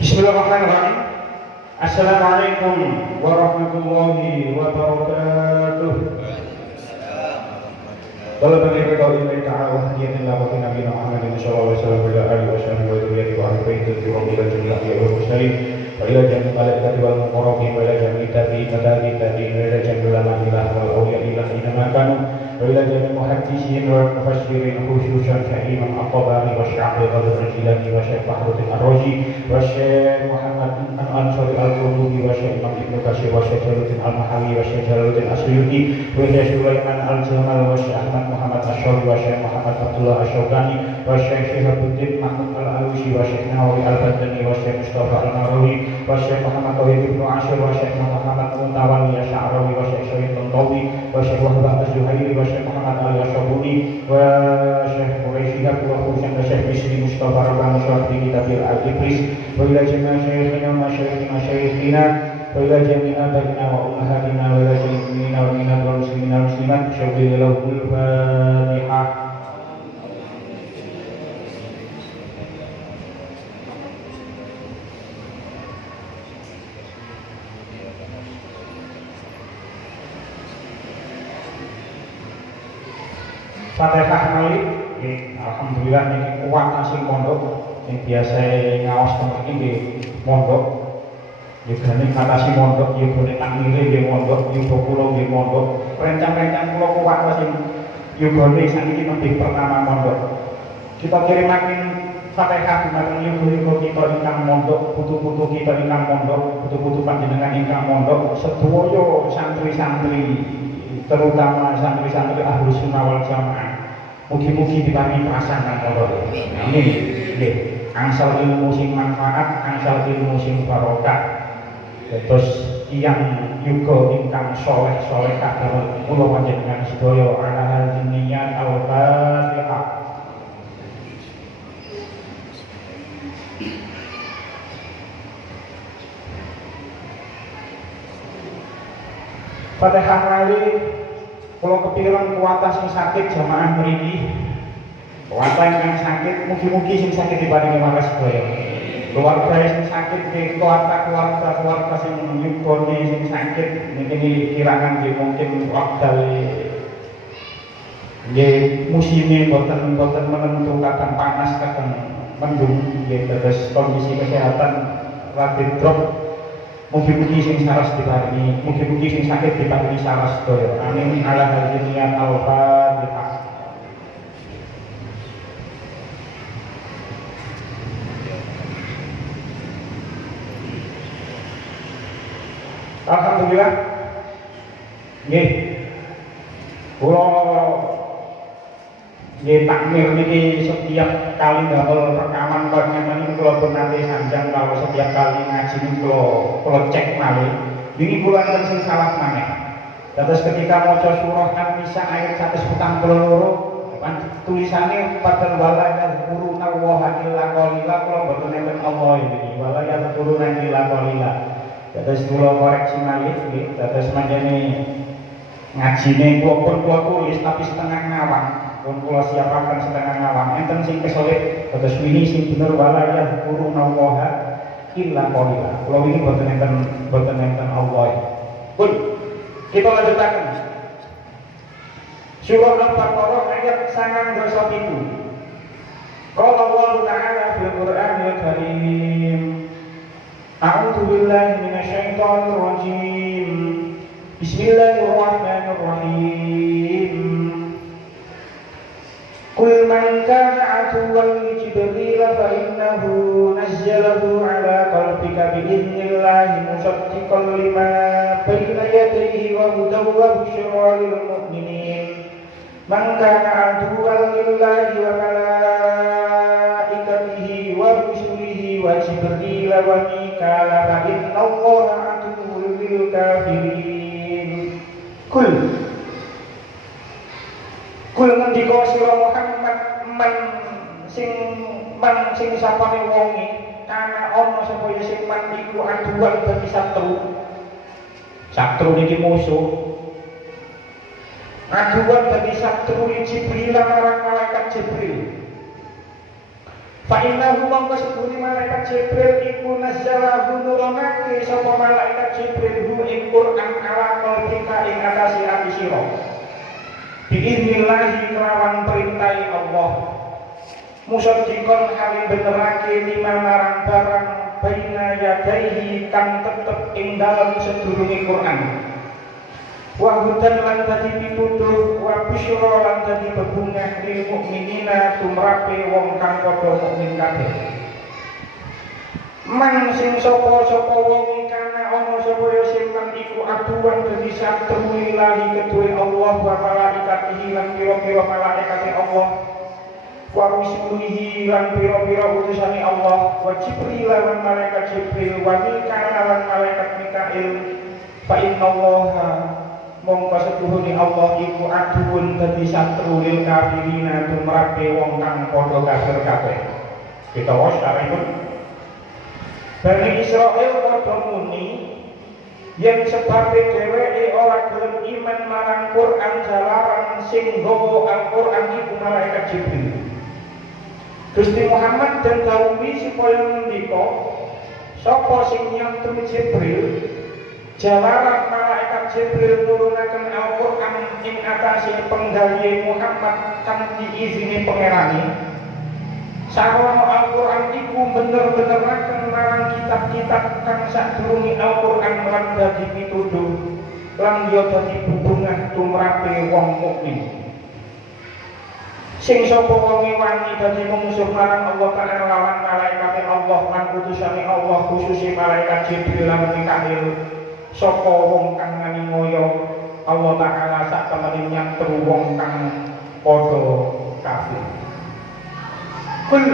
Bismillahirrahmanirrahim. Assalamualaikum warahmatullahi wabarakatuh. Dalam bentuk qaul ta'ala wa hadiyatan la batina bi Muhammadin sallallahu alaihi wasallam wa alihi wasallam wa dzurriyyati wa ahli baiti rabbil jami'i wa muslimin wa ila jami'il malaikati wal muqarrabin wa ila jami'it tabi'in wa ila jami'il ulama wal awliya ila inna kanu wa ila jami'il muhaddisin wal mufassirin khususan Syekh Imam At-Tabari wa Syekh Abdul Jilani wa Syekh Fakhruddin Ar-Razi wa Syekh Muhammad bin Ansari Al-Qurtubi wa Syekh Imam Ibnu Katsir wa Syekh Jaluddin Al-Mahawi wa Syekh Jaluddin Asyuti wa Syekh Sulaiman Al-Jamal wa Syekh Ahmad Muhammad Asy'ari wa Syekh Muhammad Abdullah Asy-Syaukani wa Syekh Syihabuddin Mahmud Al-Alusi wa Syekh Nawawi Al-Badani wa Syekh Mustafa Al-Narawi wa Syekh Muhammad Tauhid Ibnu Asyir wa Syekh Muhammad Muntawali Asy'arawi wa Syekh Syarif Tantawi wa Syekh Wahbah Az-Zuhairi wa Syekh Muhammad Ali Asy'abuni wa Syekh Quraisyihab wa Husain wa Syekh Bisri Mustafa Rabbani Syarif Kitabil Al-Ibris wa ila jami'i syayikhina wa masyayikhina wa ila jami'i abaina wa ummahatina wa ila jami'il mu'minina wal mu'minat wal muslimina wal muslimat syauqillahu al-Fatihah. Fatihah malik, alhamdulillah niki kuat asing pondok yang biasa ngawas tempat ini mondok. Juga nih ngatasi mondok, juga nih tanggile di mondok, juga pulau di mondok. Rencang-rencang pulau kuat asing juga nih saat ini nanti pertama mondok. Kita kirimakin Fatihah dumateng yugo kita ingkang mondok, putu-putu kita ingkang mondok, putu-putu panjenengan ingkang mondok, sedoyo santri-santri, terutama santri-santri Ahlus Sunnah wal Jamaah. Mugi-mugi diparingi prasangka Allah. Nggih, angsal ilmu sing manfaat, angsal ilmu sing barokah. Terus tiyang yuga ingkang saleh-salehah damel kula panjenengan sedaya ala hadiniyat al-Fatihah. Fatihah kali kalau kepikiran kuatah sing sakit jamaah mriki, kuatah yang sakit, mugi-mugi sing sakit diparingi makas sedaya. Keluarga sing sakit, keluarga sing nyukoni sing sakit, niki kirakan nggih mungkin wekdal nggih musime boten menentu kadang panas kadang mendung nggih terus kondisi kesehatan rada drop. Mugi-mugi sing saras diparingi, mugi-mugi sing sakit diparingi saras sedaya. Amin ala hadiniyat al-Fatihah. Alhamdulillah. Nggih. Kula nggih takmir niki setiap kali damel rekaman kok ngeten kula pun nate sanjang kalau setiap kali ngaji kula cek malih. Niki kula enten sing salah maneh. Terus ketika maca surah An-Nisa ayat 142 tulisannya padahal wala yadhkuruna wa illa qalila kula boten enten Allah iki. Wala yadhkuruna illa qalila. Terus kula koreksi malih nggih, terus manjane ngajine kula tulis tapi setengah ngawang. Pun kula siapaken setengah ngawang. Enten sing kesoleh terus wingi sing bener wala yadhkuruna wa illa qalila. Kula wingi boten enten Allah. Pun kita lanjutaken. Surah Al-Baqarah ayat 97. Qala Allah Ta'ala fil Qur'anil Karim. A'udzu billahi minasyaitonir rajim. Bismillahirrahmanirrahim. Qul man kana 'aduwwan li Jibril fa innahu nazzalahu 'ala qalbika bi idznillah musaddiqan lima bayna yadayhi wa hudan wa busyra lil mu'minin. Man kana 'aduwwan lillahi wa malaikatihi wa rusulihi wa Jibril wa Mikala fa innallaha 'aduwwun lil kafirin. Kul ngendika sira Muhammad man sing sapane wonge kana ana sapa sing man iku aduan bagi satru niki musuh aduan bagi satru Jibril marang malaikat Jibril Fa innahu mongko sedune malaikat Jibril iku nazzalahu nurunake sapa malaikat Jibril hu ing Quran ala qalbika ing atase ati sira. Biiznillahi kelawan perintah Allah. Musaddiqon halim benerake lima marang barang baina yadaihi kang tetep ing dalem sedurunge Quran. Wa hudan lan dadi pitutur wa busyra lan dadi bebungah lil mukminina tumrape wong kang padha mukmin kabeh. Man sing sapa wong kana ana sapa ya sing kang iku aduan dadi satru lillahi kedue Allah wa malaikatihi lan pira-pira malaikate Allah. Wa rusulihi lan pira-pira utusane Allah wa Jibril lan malaikat Jibril wa Mikail lan malaikat Mikail. Fa innallaha mongko setuhune Allah iku aduun dadi satru lil kafirina tumrape wong kang padha kafir kabeh. Kita wae sekarang Bani Israel padha muni yen sebabe dheweke ora gelem iman marang Quran jalaran sing nggawa Al-Qur'an iku malaikat Jibril. Gusti Muhammad dan dawuhi supaya ngendika sapa sing nyantri Jibril jalaran malaikat Jibril nurunaken Al-Qur'an ing atase penggawe Muhammad kang diizini pangerane. Sarana Al-Qur'an iku bener-beneraken marang kitab-kitab kang sadurunge Al-Qur'an lan dadi pituduh lan ya dadi bubungah tumrape wong mukmin. Sing sapa wong wani dadi mungsuh marang Allah Ta'ala lan malaikat Allah lan utusane Allah khususé malaikat Jibril lan Mikail. Sapa wong kang nganingaya Allah Ta'ala sak temene nyantru wong kang padha kafir. Kul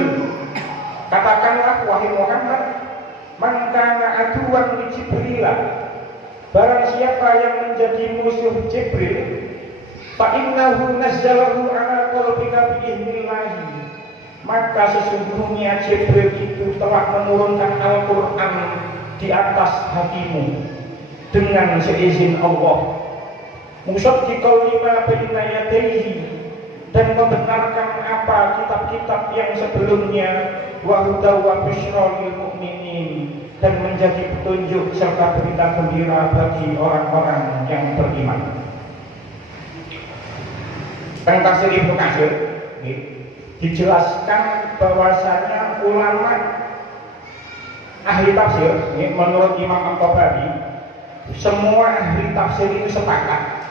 katakanlah wahai Muhammad, man kana aduwan li Jibril, barang siapa yang menjadi musuh Jibril, fa innahu nazzalahu ala qalbika biiznillahi, maka sesungguhnya Jibril itu telah menurunkan Al-Qur'an di atas hatimu dengan seizin Allah. Musaddiqan lima baina yadayhi, dan membenarkan apa kitab-kitab yang sebelumnya, wa hudaw wa busyra lil mukminin, dan menjadi petunjuk serta berita gembira bagi orang-orang yang beriman. Teng tafsir Ibnu Katsir dijelaskan bahwasanya ulama ahli tafsir menurut Imam At-Tabari, semua ahli tafsir itu sepakat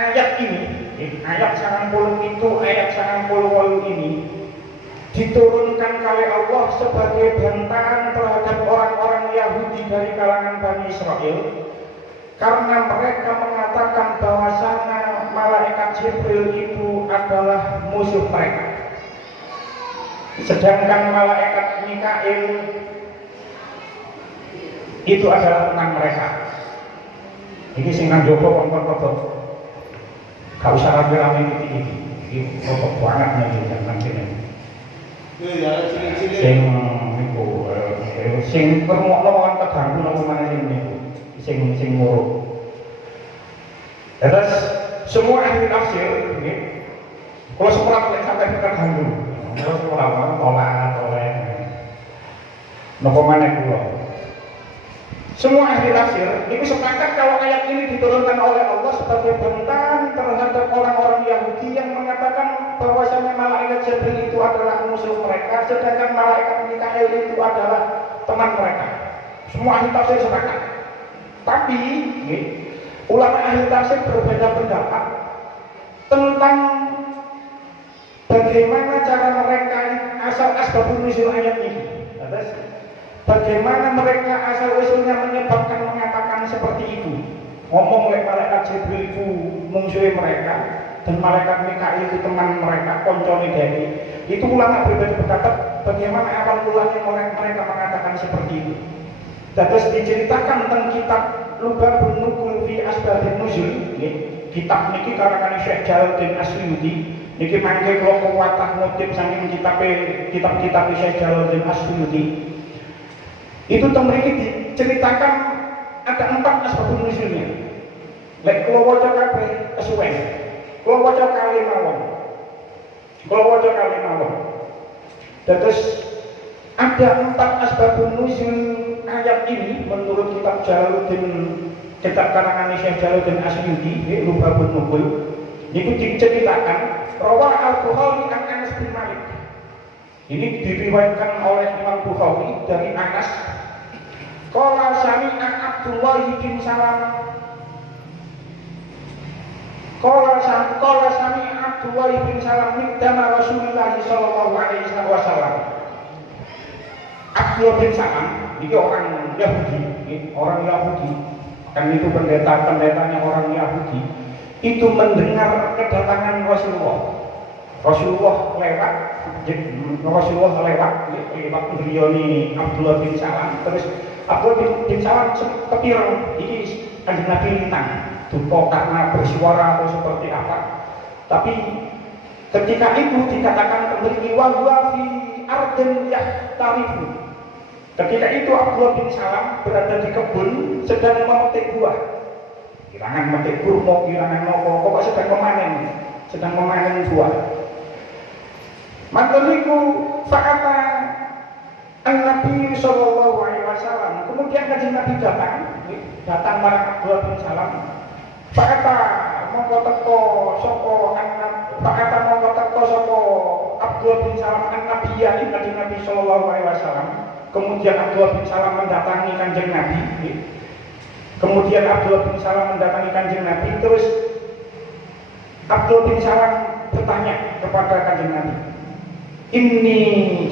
ayat ini, ayat 90 itu, ayat 98 ini diturunkan oleh Allah sebagai bantahan terhadap orang-orang Yahudi dari kalangan Bani Israel, karena mereka mengatakan bahwasanya malaikat Jibril itu adalah musuh mereka, sedangkan malaikat Mikail itu adalah teman mereka. Ini sing nang jowo kon-kon gak usah rame-rame ini pokok banget nih jangan sini. Sing permokno kan terganggu nang mana ini sing muruk. Terus semua ahli tafsir kalau semua sampai terganggu, terus ulama tolak nopo maneh kula. Semua ahli tafsir itu sepakat kalau ayat ini diturunkan oleh Allah sebagai bantahan terhadap orang-orang Yahudi yang mengatakan bahwasanya malaikat Jibril itu adalah musuh mereka, sedangkan malaikat Mikail itu adalah teman mereka. Semua ahli tafsir sepakat. Tapi ulama ahli tafsir berbeda pendapat tentang bagaimana cara mereka asal asbabun nuzul ayat ini. Bagaimana mereka asal-usulnya menyebabkan mengatakan seperti itu. Ngomong oleh malaikat Jibril itu musuh mereka dan malaikat Mikail itu teman mereka, koncone dari. Itu ulama berbeda pendapat bagaimana awal mulanya mereka mengatakan seperti itu. Terus diceritakan tentang kitab Lubabun Nukul fi Asbabin Nuzul, kitab niki karangan Syekh Jalaluddin Asyuyuti. Niki mangke kula kuwatah ngutip saking kitab-kitab Syekh Jalaluddin Asyuyuti. Itu temriki diceritakan ada 4 asbabun nuzulnya. Lek kula waca kabeh kesuwen. Kula waca kali mawon. Terus ada 4 asbabun nuzul ayat ini menurut kitab kitab karangan Syekh Jalaluddin Asyuti, Lubabun Nubul. Itu diceritakan Rawah Al-Bukhari an Anas bin Malik. Ini diriwayatkan oleh Imam Bukhari dari Anas. Qala sami'a Abdullah bin Salam. Qala sami'a Abdullah bin Salam miqdama Rasulullah sallallahu alaihi wasallam. Abdullah bin Salam ini orang Yahudi. Kan itu pendetanya orang Yahudi. Itu mendengar kedatangan Rasulullah lewat beliau ini Abdullah bin Salam. Terus Abdullah bin Salam kepireng ini kanjeng Nabi lintang duka karena bersuara atau seperti apa. Tapi ketika itu dikatakan kembali wa fi ardin yahtarifu. Ketika itu Abdullah bin Salam berada di kebun sedang memetik buah. Kirangan memetik kurma, kirangan nopo, pokok sedang memanen buah. Mantuniku fakata An-Nabi sallallahu alaihi wasallam. Kemudian kanjeng Nabi datang marang Abdullah bin Salam. Fakata mongko teko sapa Abdullah bin Salam An-Nabi kanjeng Nabi sallallahu alaihi wasallam. Kemudian Abdullah bin Salam mendatangi kanjeng Nabi. Terus Abdullah bin Salam bertanya kepada kanjeng Nabi, "Inni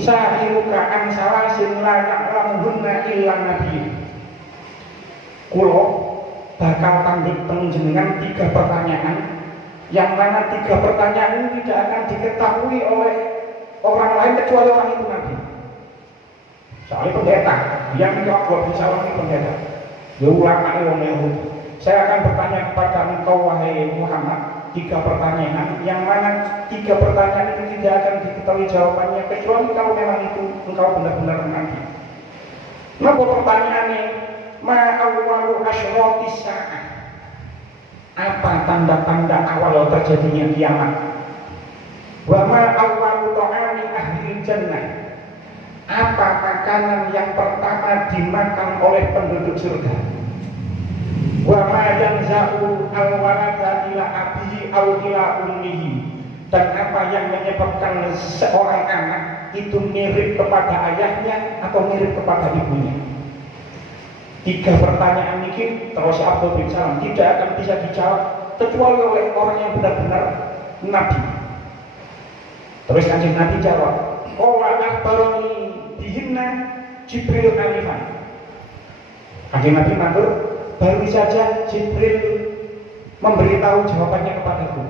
sa'iluka an salasin la ya'lamuhunna illa nabi." Kulo bakal tanggep panjenengan 3 pertanyaan yang mana 3 pertanyaan ini tidak akan diketahui oleh orang lain kecuali orang itu Nabi. Soalnya pendeta, yang menjawab Abdullah bin Salam ini pendeta. Ya ulama orang Yahudi. Saya akan bertanya kepada engkau wahai Muhammad 3 pertanyaan yang mana 3 pertanyaan itu tidak akan diketahui jawabannya kecuali kalau memang itu engkau benar-benar Nabi. Napa pertanyaannya? Ma awwalu asyratis sa'ah. Apa tanda-tanda awal terjadinya kiamat? Wa ma awwalu ta'ami ahli jannah. Apa makanan yang pertama dimakan oleh penduduk surga? Wa ma yanza'u al-walada ila abihi aw ila ummihi. Dan apa yang menyebabkan seorang anak itu mirip kepada ayahnya atau mirip kepada ibunya? 3 pertanyaan ini terus Abdullah bin Salam tidak akan bisa dijawab kecuali oleh orang yang benar-benar Nabi. Terus kanjeng Nabi jawab, "Qala akhbarani bihinna Jibril anifan." Kanjeng Nabi matur, baru saja Jibril memberitahu jawabannya kepadaku.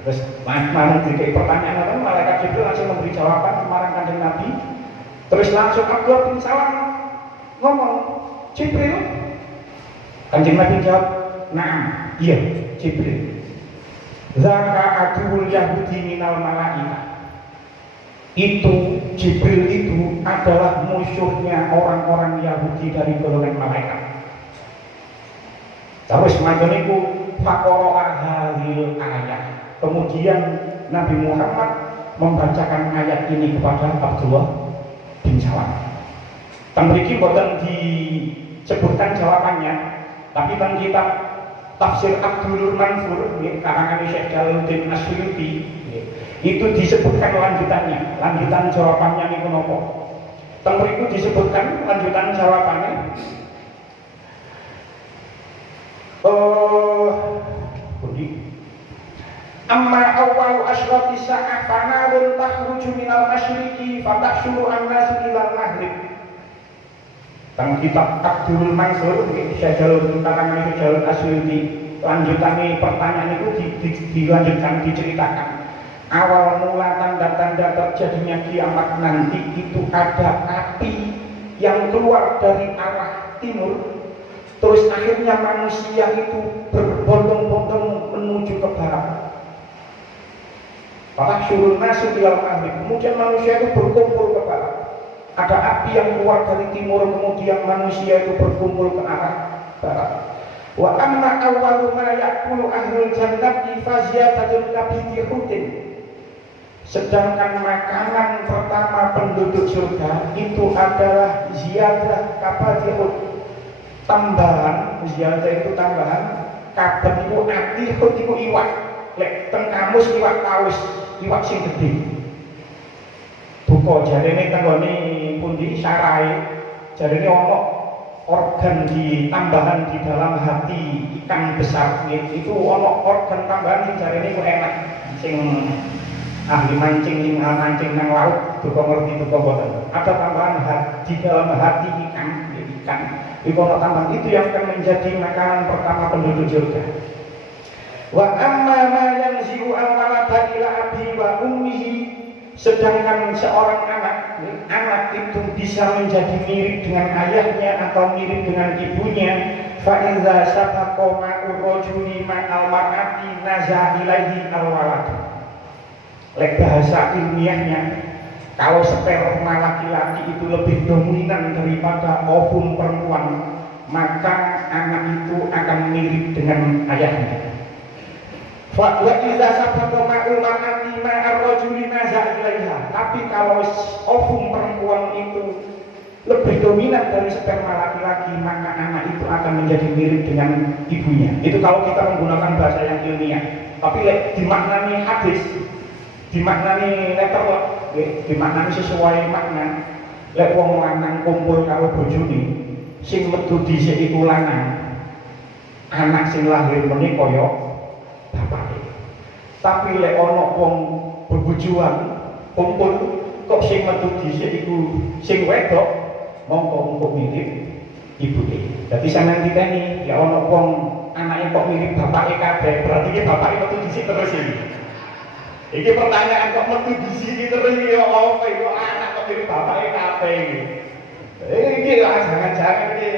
Terus mana dikei pertanyaan apa? Malaikat Jibril langsung memberi jawaban marang kanjeng Nabi. Terus langsung Abdullah bin Salam ngomong, "Jibril?" Kanjeng Nabi jawab, "Na'am, iya Jibril." Zaka aduul Yahudi minal malaika. Itu Jibril itu adalah musuhnya orang-orang Yahudi dari golongan malaikat. Terus majoniku faqara'a hadhil ayat. Kemudian Nabi Muhammad membacakan ayat ini kepada Abdullah bin Salam. Tamriki boten disebutkan jawabannya, tapi tentang kitab Tafsir Abdul Mansur karangan Syekh Jalaluddin Asyuti itu disebutkan lanjutan jawabannya niku napa. Tamriku disebutkan lanjutan jawabannya. Amma awal asyrati sa'ah fanarun takhruju minal masyriqi fatahsyuru an-nas ilal maghrib. Tang kitab Abdul Mansur Syekh Jalaluddin karangan Syekh Jalaluddin Asyuti lanjutannya pertanyaan itu dilanjutkan diceritakan. Awal mula tanda-tanda terjadinya kiamat nanti itu ada api yang keluar dari arah timur. Terus akhirnya manusia itu berbondong-bondong menuju ke barat. Fatahsyurun nasu ilal maghrib. Kemudian manusia itu berkumpul ke barat. Ada api yang keluar dari timur, kemudian manusia itu berkumpul ke arah barat. Wa amma awwalu ma ya'kulu ahlul jannati fa ziyadatul nabiyyi hutin. Sedangkan makanan pertama penduduk surga itu adalah ziyadah kafathihud, tambahan. Ziyadah itu tambahan, kabeh iku atihud iku iwak. Lek teng kamus iwak paus, iwak sing gedhe. Buka jarene tenggone pundi sarai, jarene ana organ di tambahan di dalam hati ikan besar. Itu ana organ tambahan sing jarene iku enak, sing ahli mancing sing mancing nang laut duka ngerti duka boten. Ada tambahan di dalam hati ikan. Itu ana tambahan, itu yang akan menjadi makanan pertama penduduk surga. Wa amma ma yanzi'u al-walada ila abi wa ummihi, sedangkan seorang anak itu bisa menjadi mirip dengan ayahnya atau mirip dengan ibunya. Fa idza sabaqa ma'ur rajuli ma'al mar'ati naza ilaihi al-walad. Lek bahasa ilmiahnya, kalau sperma laki-laki itu lebih dominan daripada ovum perempuan, maka anak itu akan mirip dengan ayahnya. Wa idza sabaqa ma'ul mar'ati ma'ar rajuli naza ilaiha. Tapi kalau ovum perempuan itu lebih dominan dari sperma laki-laki, maka anak itu akan menjadi mirip dengan ibunya. Itu kalau kita menggunakan bahasa yang ilmiah. Tapi dimaknani hadis, dimaknani letterlock, dimaknani sesuai makna. Lek wong lanang kumpul karo bojone, sing metu dhisik iku lanang, anak sing lahir meneh kaya bapake. Tapi lek ana wong bebojoan kumpul kok sing metu dhisik iku sing wedok, mongko engko mirip ibuke. Dadi sampeyan titeni, lek ana wong anake kok mirip bapake kabeh, berarti iki bapake metu dhisik terus iki. Iki pertanyaan kok metu dhisik terus iki apa iku anak kok mirip bapake kabeh iki. Iki jangan-jangan iki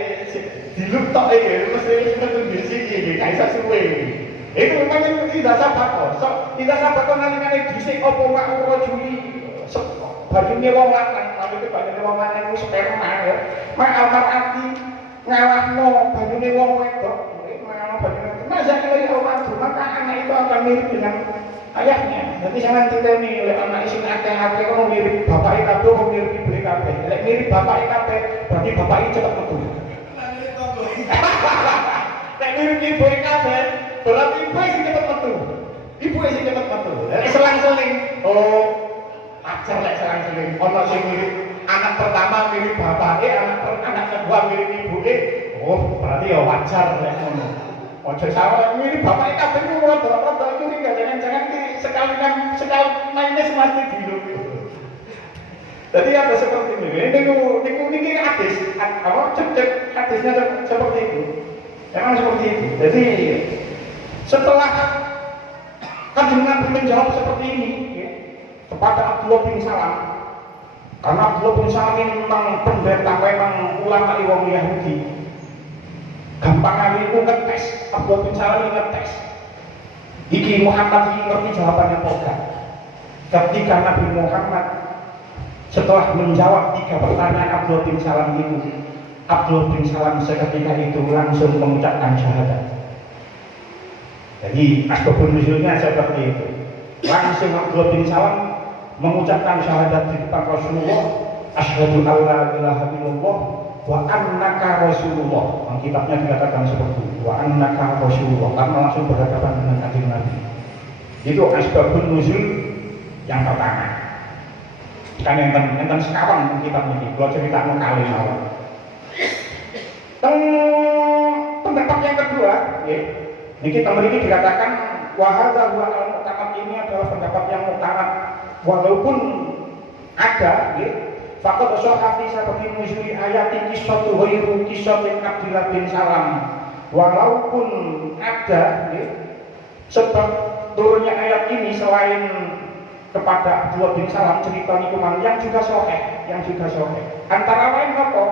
dilup tok iki, mesti metu dhisik iki, gak iso suwe iki. Itu memang tidak sabar kok. Tidak sabar kok nalikane dhisik apa mak rajuli bajune wong lanang, maksudnya bajune wong lanang iku sperma ya. Mak almarati ngalahno bajune wong wedok, ngalahno bajune. Masa kaya omah maka anak itu akan mirip dengan ayahnya. Nanti sampean titeni lek anak sing akeh-akeh kok mirip bapake kabeh, kok mirip ibuke kabeh. Lek mirip bapake kabeh, berarti bapake cepet metu. Lek mirip ibuke kabeh, berarti ibu sing cepet metu. Ibu sing cepet metu. Lek selang-seling, oh, ajar lek selang-seling. Ono sing mirip anak pertama mirip bapake, anak kedua mirip ibuke. Oh, berarti ya wajar lek ngono. Ojo salah mirip bapake kabeh ku rada-rada curiga, jangan-jangan sekali mainnya semasti diluk. Jadi ada seperti ini. Ini hadis, apa cek hadisnya seperti itu. Memang seperti itu. Jadi setelah Kanjeng Nabi menjawab seperti ini ya, kepada Abdullah bin Salam, karena Abdullah bin Salam ini memang pendeta, memang ulama wong Yahudi. Gampang aku ngetes, Abdullah bin Salam ini ngetes. Iki Muhammad ini ngerti jawabannya apa enggak? Ketika Nabi Muhammad setelah menjawab 3 pertanyaan Abdullah bin Salam itu, Abdullah bin Salam seketika itu langsung mengucapkan syahadat. Jadi asbabun nuzulnya seperti itu. Langsung Abdullah bin Salam mengucapkan syahadat di depan Rasulullah, asyhadu alla ilaha illallah wa annaka rasulullah. Kitabnya dikatakan seperti itu, wa annaka rasulullah, karena langsung berhadapan dengan kanjeng Nabi. Itu asbabun nuzul yang pertama. Kan enten sekawan kitabnya iki, kalau cerita kali mawon. Pendapat yang kedua, ya. Niki ini dikatakan wahada wa al-mu'tamad, ini adalah pendapat yang mu'tamad walaupun ada, ya. Fakot sohafi seperti nuzuli ayat kisatu ghairu kisatin Abdullah bin Salam, walaupun ada, ya, sebab turunnya ayat ini selain kepada Abdullah bin Salam cerita nikuman yang juga sahih, antara lain apa?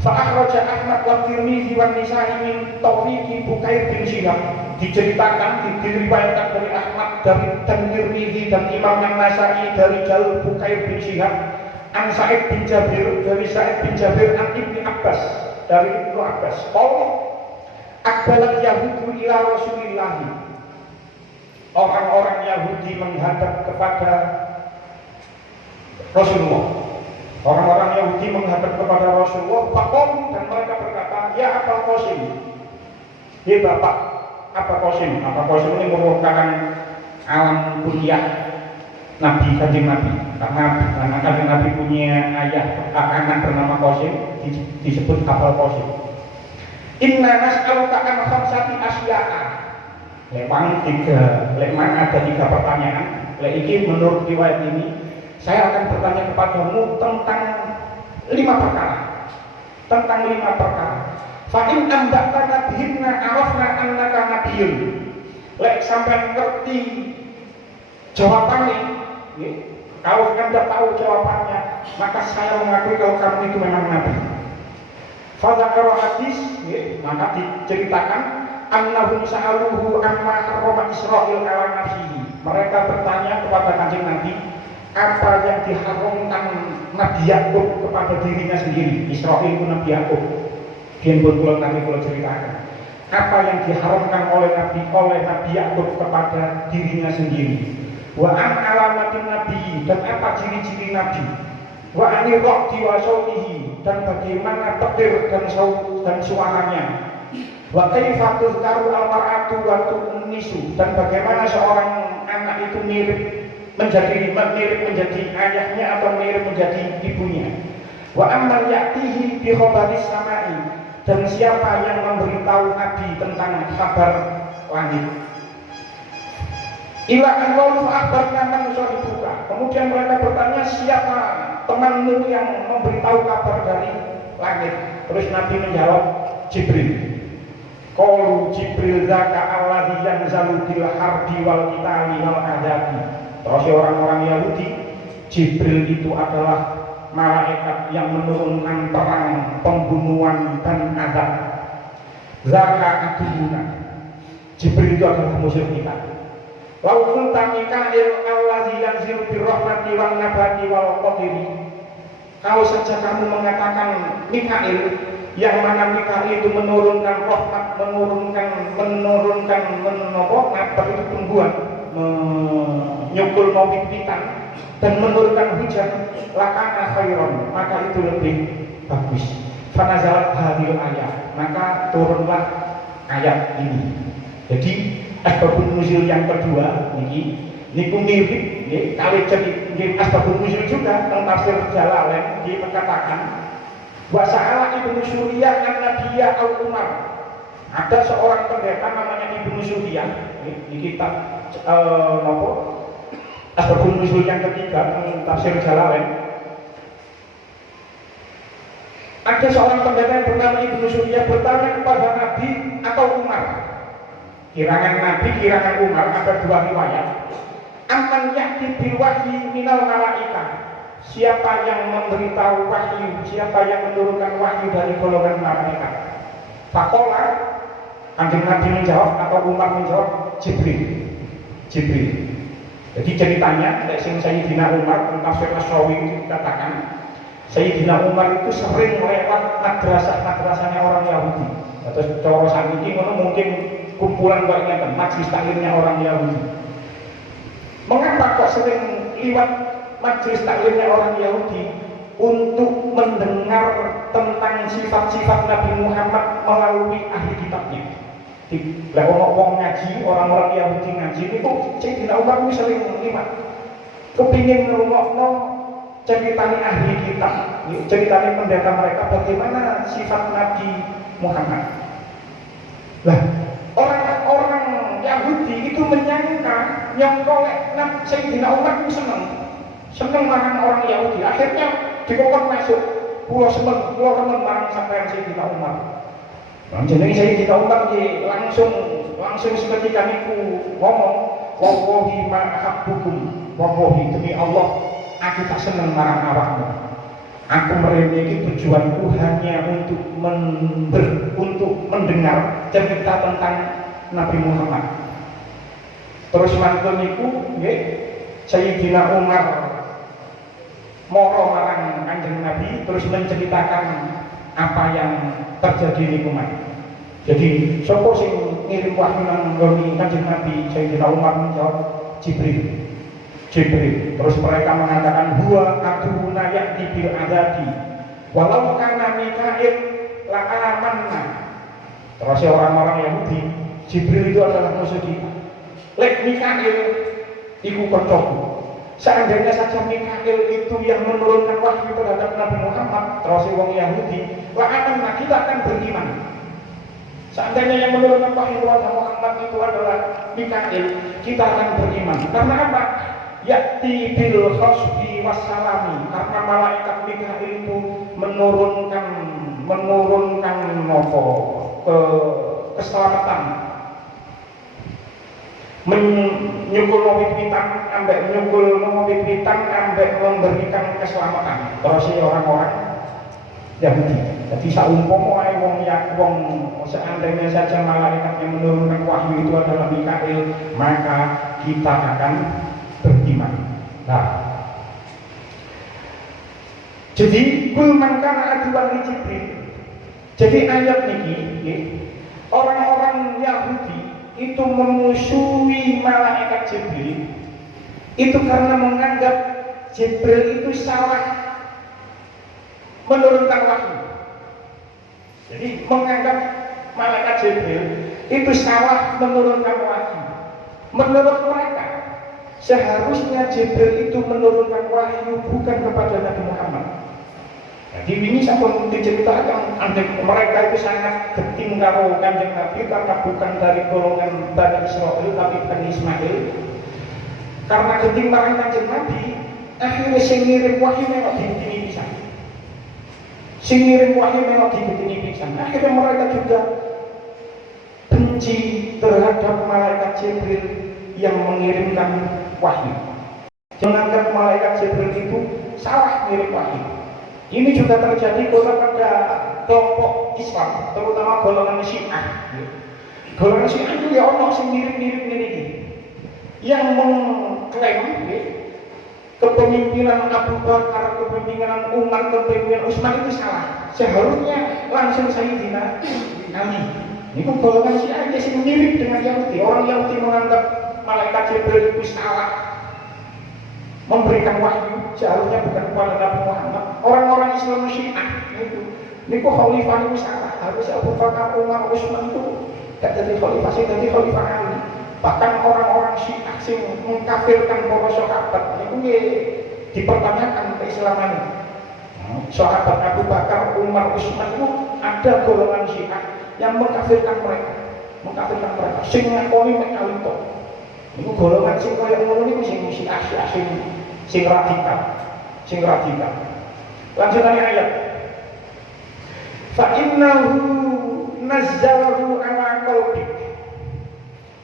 Fa'akhraja Ahmad wa Tirmidzi wa Nisa'i min tariqi Bukair bin Syihab, diceritakan diriwayatkan dari Ahmad dan Tirmidzi dan Imam An-Nasa'i dari jalur Bukair bin Syihab an Sa'id bin Jabir, dari Sa'id bin Jabir an Ibnu Abbas, dari Ibnu Abbas. Allah aqbalat yahudu ila Rasulillah. orang-orang Yahudi menghadap kepada Rasulullah. Orang-orang Yahudi menghadap kepada Rasulullah, faqom, dan mereka berkata, ya Abul Qasim, ya Bapak Abul Qasim. Abul Qasim ini merupakan alam kuliah Nabi, kanjeng Nabi. Karena kanjeng Nabi punya anak bernama Qasim, disebut Abul Qasim. Inna nas'aluka an khamsati asya'a. Lekman ada 3 pertanyaan. Ini menurut riwayat ini, saya akan bertanya kepadamu tentang 5 perkara. Tentang 5 perkara. Fa in amba'tana bihinna arafna annaka nabiyyun. Lek sampai ngerti jawabannya, kalau Anda tahu jawabannya, maka saya mengakui kalau kamu itu memang nabi. Fadzakara hadis, maka diceritakan annahum sa'aluhu amma harrama Israil ala nafsihi. Mereka bertanya kepada kanjeng Nabi, apa yang diharamkan Nabi Yakub kepada dirinya sendiri. Israil itu Nabi Yakub. Dia betul Nabi kalau ceritakan. Apa yang diharamkan oleh Nabi Yakub kepada dirinya sendiri. Wa an alamatin Nabi, dan apa ciri-ciri Nabi. Wa anir rohdi wa sautihi, dan bagaimana petir dan suaranya. Wa kaifa tuzkaru al-mar'atu wa tu'nisu, dan bagaimana seorang anak itu mirip menjadi ayahnya atau mirip menjadi ibunya. Wa amman ya'tihi bi khabaris sama'i, dan siapa yang memberitahu Nabi tentang kabar langit. Ila anwalu akhbarna man sahibuka. Kemudian mereka bertanya, siapa temanmu yang memberitahu kabar dari langit? Terus Nabi menjawab, Jibril. Qalu Jibril zaka alladzi yanzalu bil harbi wal qitali wal adabi. Terus orang-orang Yahudi, Jibril itu adalah malaikat yang menurunkan perang, pembunuhan dan azab. Zaka aduna. Jibril itu adalah musuh kita. Lau kunta Mikail allazi yanzilu birrahmati wan nabati wal qadiri. Kalau saja kamu mengatakan Mikail, yang mana Mikail itu menurunkan rahmat, menurunkan nabar itu tumbuhan, menyukul mawid-witan dan menurunkan hujan, lakana khairon, maka itu lebih bagus. Fanazalat hadhil ayat, maka turunlah ayat ini. Jadi asbabun nuzul yang kedua ini mirip kali jadi asbabun nuzul juga tentang tafsir Jalalain dikatakan wa sa'ala Ibnu Suriyah an Nabiyya al-Umar. Ada seorang pendeta namanya Ibnu Suriyah, di kitab asbabun nuzul yang ketiga tentang tafsir Jalalain. Ada seorang pendeta yang bernama Ibnu Suriyah bertanya kepada Nabi atau Umar. Kirangan Nabi, kirangan Umar, ada 2 riwayat. Amman ya'ti bil wahyi minal malaikah. Siapa yang memberitahu wahyu, siapa yang menurunkan wahyu dari golongan malaikat. Faqala, kanjeng Nabi menjawab atau Umar menjawab, Jibril. Jadi ceritanya, sing Sayyidina Umar tentang Tafsir Asy-Syawi itu dikatakan, Sayyidina Umar itu sering lewat madrasah-madrasahnya orang Yahudi. Atau cara sakniki ngono mungkin kumpulan banyak majlis taklimnya orang Yahudi. Mengapa kok sering liwat majlis taklimnya orang Yahudi untuk mendengar tentang sifat-sifat Nabi Muhammad melalui ahli kitabnya? Lah wong ngaji, orang-orang Yahudi ngaji itu Sayyidina Umar itu sering liwat. Kepingin ngrungokno ceritanya ahli kitab, ceritanya pendeta mereka bagaimana sifat Nabi Muhammad. Lah orang-orang Yahudi itu menyangka yang kolek Sayyidina Umar itu seneng marang orang Yahudi. Akhirnya dikokon masuk pulau remen marang sampeyan Sayyidina Umar. Jenenge Sayyidina Umar langsung seketika niku ngomong, wallahi ma ahabbukum, wallahi demi Allah aku tak seneng marang awakmu. Aku meremeki tujuanku hanya untuk mendengar cerita tentang Nabi Muhammad. Terus mantun niku nggih Sayyidina Umar moro marang Kanjeng Nabi terus menceritakan apa yang terjadi niku. Jadi sapa sing ngirim wahyu nang nggone Kanjeng Nabi Sayyidina Umar menjawab Jibril. Terus mereka mengatakan huwa aduuna ya'ti bil adadi walau kana Mikail la amanna. Terus orang-orang Yahudi, Jibril itu adalah musuh kita. Lek Mikail iku kancaku. Seandainya saja Mikail itu yang menurunkan wahyu terhadap Nabi Muhammad, terus wong Yahudi, la amanna, kita akan beriman. Seandainya yang menurunkan wahyu terhadap Muhammad itu adalah Mikail, kita akan beriman. Karena apa? Ya'ti bil khosbi wassalami, karena malaikat Mikail itu menurunkan keselamatan, menyukul wit-witan ambek memberikan keselamatan. Terus orang-orang Yahudi. Jadi saumpama wae wong seandainya saja malaikat yang menurunkan wahyu itu adalah Mikail, maka kita akan beriman. Nah, jadi kul man kana aduwwan li Jibril. Jadi ayat niki orang-orang Yahudi itu memusuhi malaikat Jibril itu karena menganggap Jibril itu salah menurunkan wahyu. Jadi menganggap malaikat Jibril itu salah menurunkan wahyu. Menurut mereka seharusnya Jibril itu menurunkan wahyu bukan kepada Nabi Muhammad. Jadi ini sampun diceritakan mereka itu sangat geting karo Kanjeng Nabi karena bukan dari golongan Bani Israil tapi Bani Ismail. Karena geting marang Kanjeng Nabi, akhirnya sing ngirim wahyu memang digedingi pisan. Sing ngirim wahyu memang digedingi pisan. Akhirnya mereka juga benci terhadap malaikat Jibril yang mengirimkan wahyu. Menganggap malaikat Jibril itu salah mengirim wahyu. Ini juga terjadi pada kelompok Islam, terutama golongan Syiah. Golongan Syiah itu ya ono sing mirip-mirip ini, yang mengklaim kepemimpinan Abu Bakar, kepemimpinan Umar, kepemimpinan Utsman itu salah. Seharusnya langsung Sayyidina Ali. Ini kan golongan Syiah yang mirip dengan Yahudi. Orang Yahudi menganggap malaikat Jibril itu salah memberikan wahyu, seharusnya bukan kepada Nabi Muhammad. Orang-orang Islam Syiah ini kok khalifah itu salah. Harusnya Abu Bakar, Umar, Utsman itu tidak jadi khalifah, sih jadi khalifah Ali. Bahkan orang-orang Syiah yang mengkafirkan para sahabat itu dipertanyakan keislamannya. Sahabat Abu Bakar, Umar, Utsman itu ada golongan Syiah yang mengkafirkan mereka. Sing ngakoni mek kalito. Itu golongan sing kaya ngono niku sing Syiah sing radikal. Lanjutannya ayat. Fa innahu nazzalahu ala qalbik.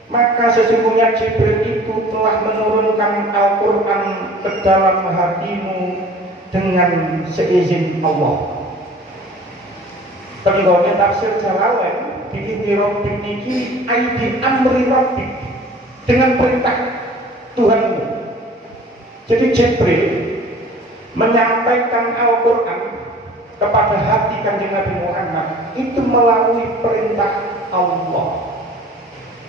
Maka sesungguhnya Jibril itu telah menurunkan Al-Quran ke dalam hatimu dengan seizin Allah. Tenggone tafsir Jalalain di Rabbik niki aidi amri Rabbik, dengan perintah Tuhanmu. Jadi Jibril menyampaikan Al-Quran kepada hati Kanjeng Nabi Muhammad itu melalui perintah Allah.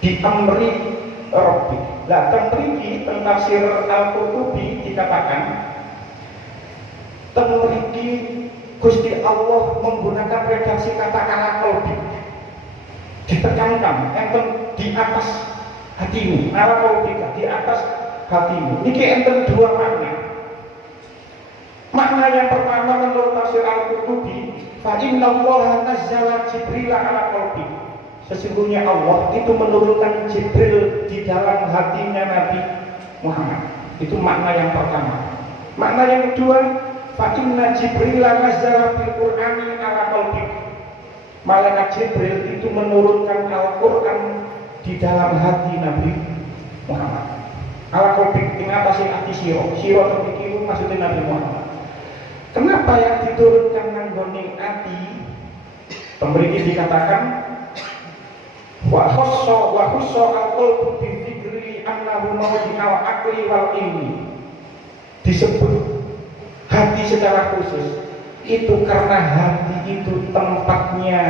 Di amri Rabbik. Lah temriki tafsir Al-Qurtubi dikatakan temriki Gusti Allah menggunakan redaksi kata ala qalbi. Ditekankan enten di atas hatimu, ala qalbika, di atas hatimu. Niki enten dua makna. Makna yang pertama menurut tafsir Al-Qurtubi, fa innallaha nazzala Jibril ala qalbi. Sesungguhnya Allah itu menurunkan Jibril di dalam hatinya Nabi Muhammad. Itu makna yang pertama. Makna yang kedua, fa inna Jibril nazzala bil Qur'ani ala qalbi. Malaikat Jibril itu menurunkan Al-Qur'an di dalam hati Nabi Muhammad. Ala qalbi ing atase ati sira. Sira iki maksudnya Nabi Muhammad. Kenapa yang diturunkan nang gone ati? Pemberi dikatakan wa khussa al-qalbu bi dzikri annahu mawdi'al aqli wal ilmi. Disebut hati secara khusus itu karena hati itu tempatnya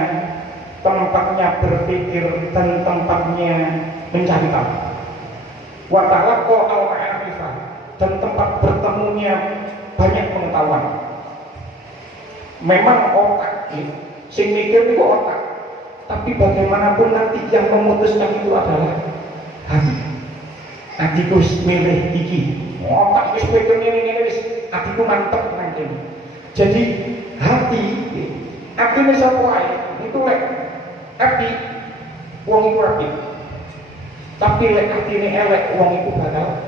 tempatnya berpikir dan tempatnya mencari tahu. Wa talaqqa al-ma'rifah, dan tempat bertemunya banyak pengetahuan. Memang otak sing mikir itu otak, tapi bagaimanapun nanti yang memutuskan itu adalah hati. Hatiku milih iki, otak wis mikir ngene wis hatiku mantep nang kene. Jadi hati ini sapa wae itu lek api wong iku apik. Tapi lek atine elek wong iku bakal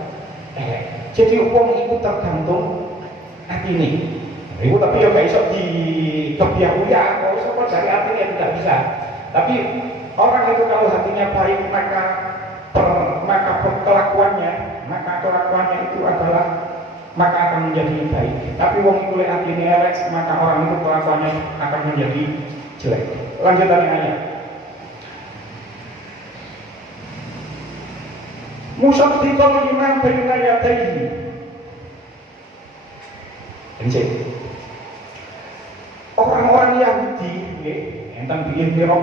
elek. Jadi wong iku tergantung atine. Iku tapi ya gak iso di kebiak-uyak, kalau sapa dari atine tidak bisa. Tapi orang itu kalau hatinya baik maka kelakuannya itu adalah maka akan menjadi baik. Tapi wong iku lek atine elek maka orang itu kelakuannya akan menjadi jelek. Lanjutannya ayat. Musaddiqan lima baina yadayhi. Encik. Orang-orang Yahudi nggih, enten biiznillah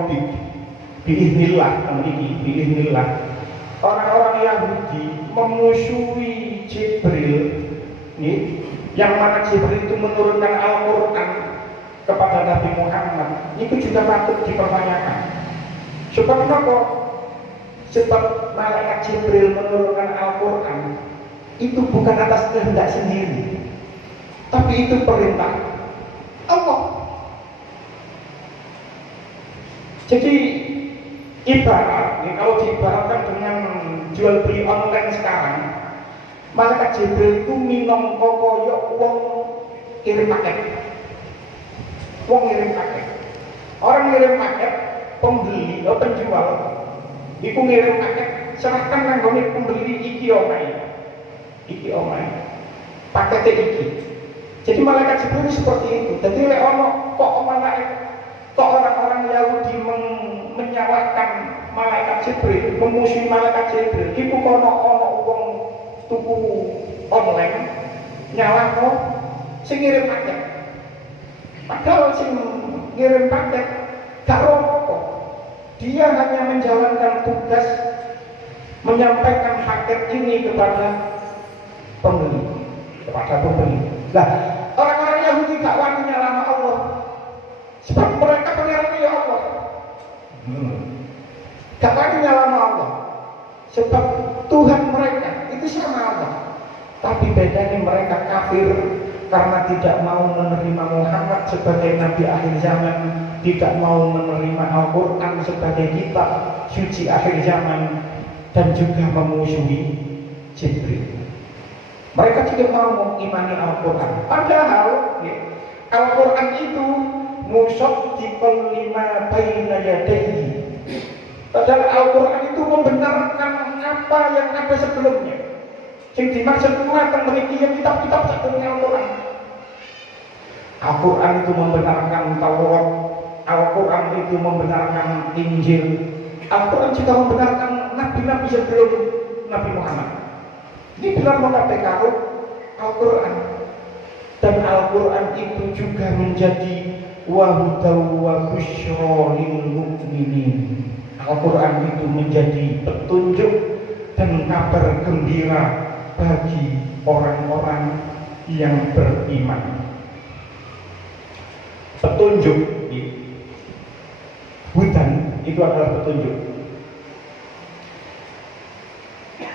mriki biiznillah. Orang-orang Yahudi memusuhi Jibril nggih, yang mana Jibril itu menurunkan Al-Qur'an kepada Nabi Muhammad. Itu juga patut dipertanyakan. Sebab apa? Sebab malaikat Jibril menurunkan Al-Quran itu bukan atas kehendak sendiri, tapi itu perintah Allah. Jadi ibarat, kalau diibaratkan dengan jual beli online sekarang, malaikat Jibril itu minum kokoyok uang kirim paket. Uang kirim paket. Orang kirim paket, pembeli atau penjual iku ngirim paket, serahkan nang gone pembeli iki omahe. Iki omahe. Pakete iki. Jadi malaikat Jibril seperti itu. Jadi lek ono kok orang-orang Yahudi menyalahkan malaikat Jibril, memusuhi malaikat Jibril, iku kono ono wong tuku online nyalahno sing ngirim paket. Padahal sing ngirim paket gak apa-apa. Dia hanya menjalankan tugas menyampaikan paket ini kepada pembeli. Nah, orang-orang Yahudi gak wani nyalahno Allah. Sebab mereka pengirannya ya Allah. Gak wani nyalahno Allah. Sebab Tuhan mereka itu sama Allah. Tapi bedanya mereka kafir karena tidak mau menerima Muhammad sebagai Nabi akhir zaman, tidak mau menerima Al-Quran sebagai kitab suci akhir zaman, dan juga memusuhi Jibril. Mereka tidak mau mengimani Al-Quran. Padahal Al-Quran itu musaddiqan lima baina yadayhi. Padahal Al-Quran itu membenarkan apa yang ada sebelumnya. Yang dimaksud matang memiliki kitab-kitab sebelum Al-Quran. Al-Quran itu membenarkan Taurat, Al-Quran itu membenarkan Injil, Al-Quran juga membenarkan nabi-nabi sebelum Nabi Muhammad. Ini benar mengatakan Al-Quran, dan Al-Quran itu juga menjadi wahudaw wa busyra lil mu'minin. Al-Quran itu menjadi petunjuk dan kabar gembira bagi orang-orang yang beriman. Petunjuk, hudan itu adalah petunjuk.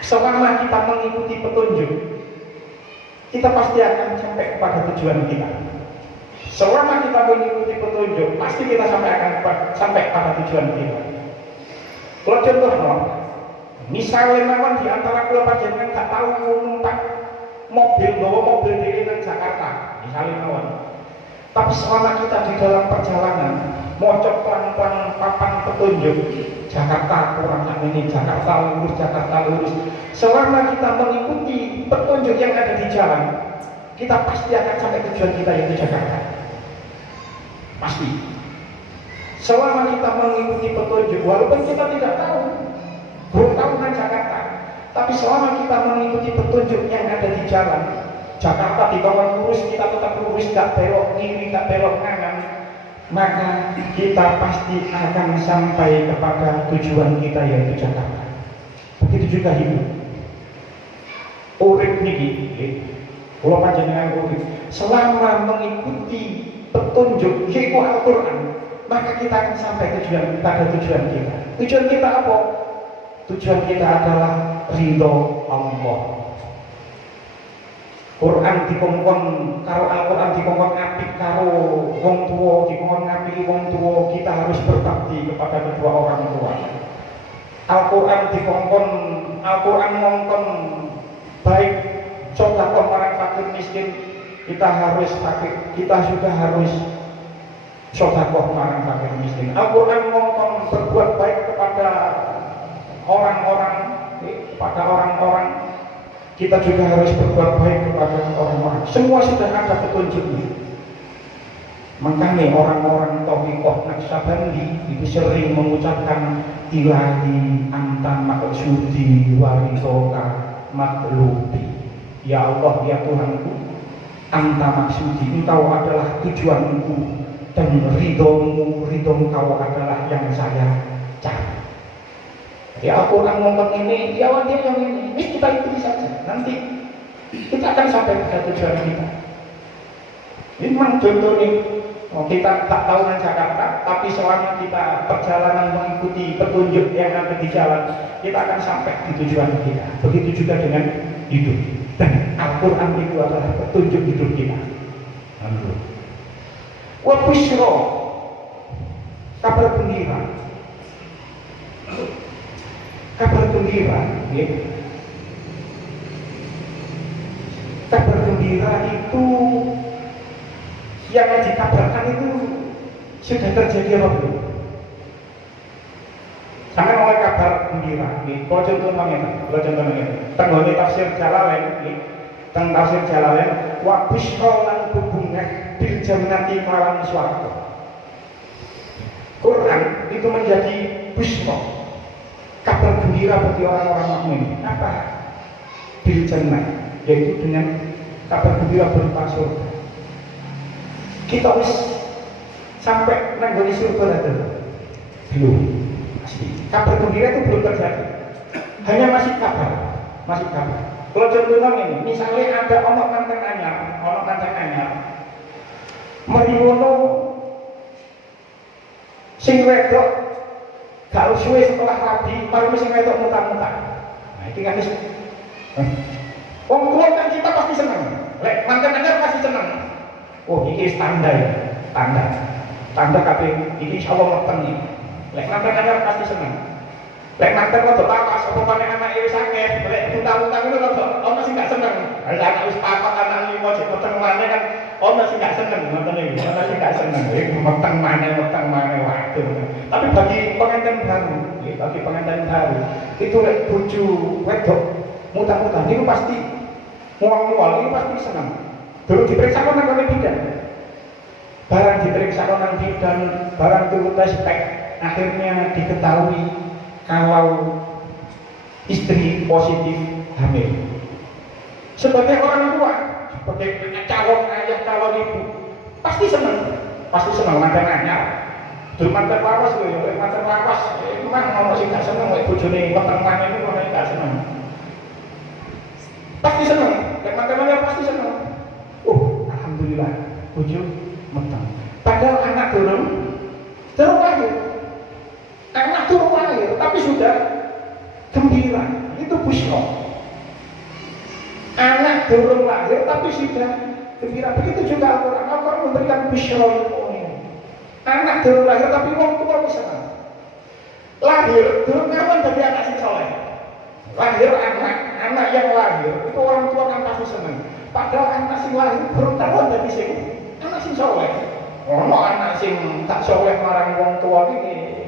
Selama kita mengikuti petunjuk, kita pasti akan sampai kepada tujuan kita. Selama kita mengikuti petunjuk, pasti kita sampai pada tujuan kita. Kalau contoh, misalnya memang di antara kula panjenengan gak tahu numpak bawa mobil dari Jakarta, misalnya mawon. Tapi selama kita di dalam perjalanan, mocok pelan-pelan papan petunjuk, Jakarta kurang ini, Jakarta lurus. Selama kita mengikuti petunjuk yang ada di jalan, kita pasti akan sampai tujuan kita, yaitu Jakarta. Pasti. Selama kita mengikuti petunjuk, walaupun kita tidak tahu, belum tahu kan Jakarta, tapi selama kita mengikuti petunjuk yang ada di jalan, Jakarta di bawah lurus, kita tetap lurus, gak belok kiri, gak belok kanan, maka kita pasti akan sampai kepada tujuan kita yaitu Jakarta. Begitu juga hidup. Urip niki, kula panjenengan urip selama mengikuti petunjuk yaitu Al-Qur'an, maka kita akan sampai pada tujuan kita. Tujuan kita apa? Tujuan kita adalah ridho Allah. Quran dikongkon karo Al-Quran dikongkon apik karo wong tua, dikongkon ngapiki wong tua, kita harus berbakti kepada kedua orang tua. Al-Quran dikongkon, Al-Quran ngongkon baik sedekah marang fakir miskin, kita juga harus sedekah marang fakir miskin. Al-Quran ngongkon berbuat baik kepada orang-orang, kita juga harus berbuat baik kepada orang-orang. Semua sudah ada petunjuknya. Makanya orang-orang Tariqah Naqsabandi itu sering mengucapkan ilahi anta maksudi waridhoka matlubi. Ya Allah, ya Tuhanku, anta maksudi, engkau adalah tujuanku, dan ridho engkau adalah yang saya cari. Ya Al-Quran ngomong ini, ya Allah yang ini kita ikuti saja. Nanti kita akan sampai pada tujuan kita. Ini memang contoh nih, kita tak tahu dengan Jakarta, tapi selama kita perjalanan mengikuti petunjuk yang ada di jalan, kita akan sampai di tujuan kita. Begitu juga dengan hidup. Dan Al-Quran itu adalah petunjuk hidup kita. Wa busyra, kabar gembira. Kabar gembira, ya. Kabar gembira itu yang dikabarkan itu sudah terjadi apa belum? Sampai oleh kabar gembira, ya. Kalau contohnya, tenggone tafsir Jalalain, ya. Teng tafsir Jalalain, wa busyra lan bubungah bil jannati kawan swarga. Quran itu menjadi busyra, kabar gembira bagi orang-orang mukmin. Apa? Bil jannah, yaitu dengan kabar gembira berupa surga. Kita harus sampai nanggoni surga atau belum? Masih. Kabar gembira itu belum terjadi. Hanya masih kabar. Kalau contohnya ini, misalnya ada ono manten anyar, meriono sing wedok gak suwe setelah rabi, baru sing wedok mutar-mutar. Nah, itu kan wong tua kan kita pasti senang. Lek manten anyar pasti senang. Oh, ini tanda kabeh iki insyaallah meteng iki. Lek manten anyar pasti senang. Lek manten rada tawas apa meneh anake wis akeh, lek utang-utang itu rada ono sing gak seneng. Lek anak wis papat anak 5 jek meteng maneh kan ono sing gak seneng, ngoten iki. Ono sing gak seneng. Meteng maneh waduh. Tapi bagi pengantin baru, itu lek bojo wedok mutar-mutar niku pasti mual-mual, ini pasti senang. Dulu diperiksa nang ngene bidan. Barang diperiksa nang bidan, barang turun tes tek, akhirnya diketahui kalau istri positif hamil. Sebagai orang tua, sebagai calon ayah, calon ibu, pasti senang mantan anyar. Dulu mantan lawas memang mau sih gak senang, mau bojone weteng maneh itu orang gak senang. Pasti senang, mantan anyar pasti senang. Alhamdulillah, bojo meteng. Padahal anak durung lahir. Anak turun lahir, tapi sudah gembira. Itu busyra. Anak turun lahir, tapi sudah gembira. Begitu juga Al-Quran. Al-Quran memberikan busyra ini. Anak turun lahir, tapi wong tua bisa senang. Lahir, turun kawan jadi anak sing soleh. Lahir anak yang lahir, itu orang tua kan pasti senang. Padahal anak sing lahir, turun kawan jadi anak sing soleh. Ono anak sing tak soleh marang wong tua ini.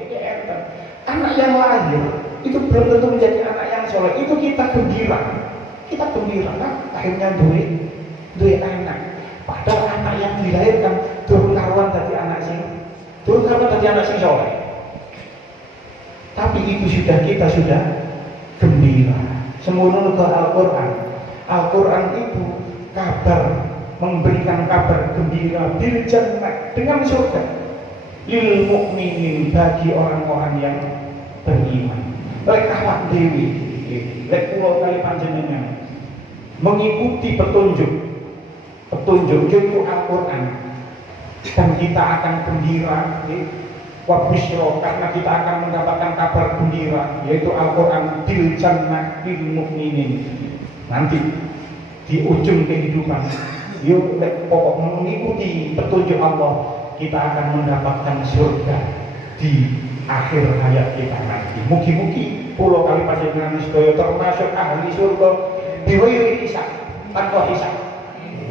Anak yang lahir itu belum tentu menjadi anak yang soleh. Itu kita gembira kan? Akhirnya duit anak. Padahal anak yang dilahirkan turun karuan dari anak sing soleh. Tapi itu kita sudah gembira. Semono ke Al-Quran. Al-Quran itu memberikan kabar gembira bil jannah, dengan surga. lil mukminin bagi orang-orang yang beriman. Lek awak dewi, lek kula kali panjenengan mengikuti petunjuk itu Al-Quran, dan kita akan gembira, wa bisyra, karena kita akan mendapatkan kabar gembira, yaitu Al-Quran, bil jannah bil mukminin. Nanti di ujung kehidupan, yuk pokok mengikuti petunjuk Allah, kita akan mendapatkan surga di akhir hayat kita nanti. Mugi-mugi pulau kali panjenengan sedaya termasuk ahli surga biwiri hisab, tanpa hisab.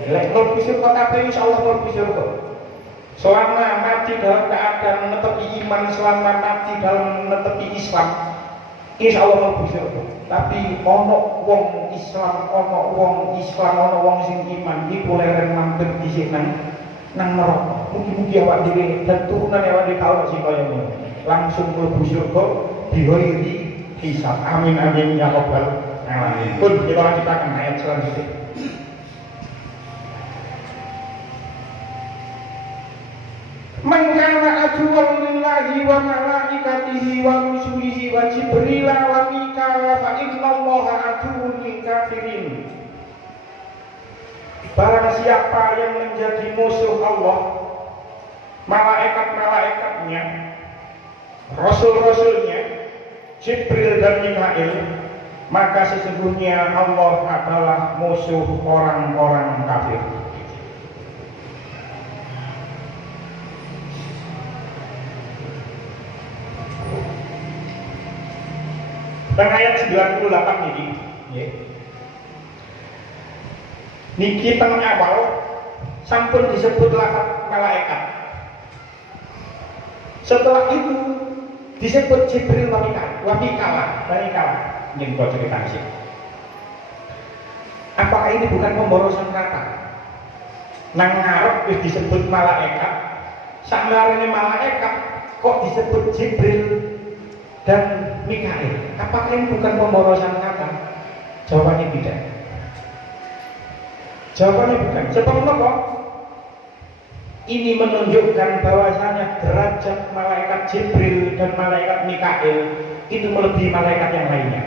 Lek mlebu surga kabeh insyaallah mlebu surga. Selama mati dalam keadaan menepi iman, selama mati dalam menepi Islam, insyaallah mlebu surga. Tapi ono wong Islam, ono wong sing iman iku leren mampir dhisik nang neraka. Mugi-mugi awak dhewe dan turunan awak dhewe karo sing kaya ngono. Langsung mlebu surga biwiri hisab. Amin amin ya rabbal alamin. Pun kita lanjutkan ayat selanjutnya. Man kana aduwwan lillahi wa malaikatihi wa rusulihi wa Jibril wa Mikail fa innallaha aduwwun lil kafirin. Barang siapa yang menjadi musuh Allah, malaikat-malaikatnya, rasul-rasulnya, Jibril dan Mikail, maka sesungguhnya Allah adalah musuh orang-orang kafir. Dan ayat 98 ini, niki teng awal sampun disebut lafaz malaikat. Setelah itu disebut Jibril wa Mikail. Yang kau cerita sih. Apakah ini bukan pemborosan kata? Nang ngarep disebut malaikat, sakmarane malaikat kok disebut Jibril dan Mikail. Apakah ini bukan pemborosan kata? Jawabannya tidak. Jawabannya bukan. Sebab apa? Ini menunjukkan bahwasanya derajat malaikat Jibril dan malaikat Mikail itu melebihi malaikat yang lainnya.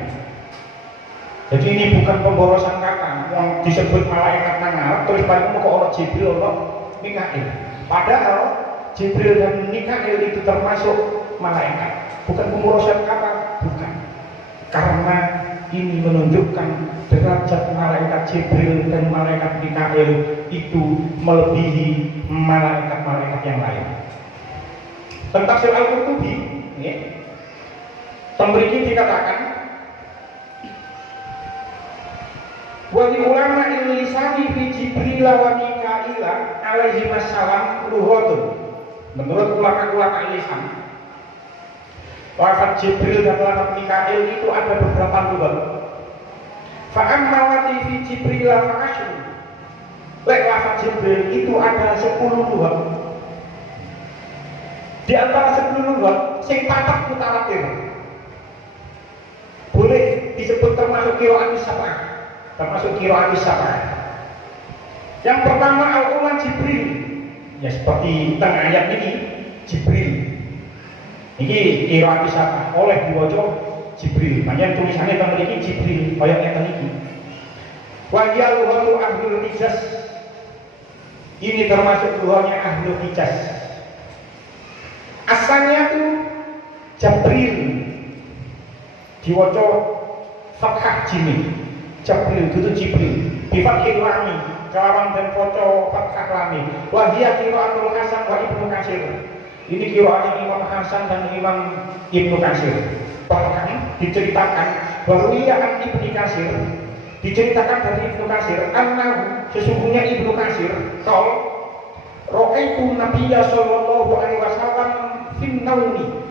Jadi ini bukan pemborosan kata. Yang disebut malaikat nangar terus pada kok orang Jibril orang Mikail. Padahal Jibril dan Mikail itu termasuk malaikat. Bukan pemborosan kata, bukan. Karena ini menunjukkan derajat malaikat Jibril dan malaikat Mikail itu melebihi malaikat-malaikat yang lain. Tentang tafsir Al-Qurtubi, pemberi dikatakan, wali ulama lisani fi Jibril wa Mikail alaihi wassalam luhutun. Menurut ulama-ulama lisan, lafaz Jibril dan lafaz Mikail itu ada beberapa lughat. Fa'amma wati fi Jibril fa asyru. Lek lafaz Jibril itu ada 10 lughat. Di antara 10 lughat sing papat mutawatir. Boleh disebut termasuk qiraat sab'ah. Termasuk qiraat sab'ah. Yang pertama al-Quran Jibril. Ya seperti tengah ayat ini Jibril. Ini qiraat sab'ah oleh diwaca Jibril. Makanya tulisannya tentang ini Jibril kaya ngeten iki. Wa ya lughatu ahlul hijaz. Ini termasuk lughahnya ahlul hijaz. Asalnya tuh Jibril diwaca fathah jim. Jibril itu Jibril. Bi fathil lam kelawan dan waca fathah lam. Wa hiya qiraatul Hasan wa Ibnu Katsir. Ini qiraatnya Imam Hasan dan Imam Ibnu Katsir. Bahkan diceritakan bahwa an Ibnu Katsir, diceritakan dari Ibnu Katsir, annahu sesungguhnya Ibnu Katsir qol ra'aitu Nabiyya sallallahu alaihi wasallam fin naumi.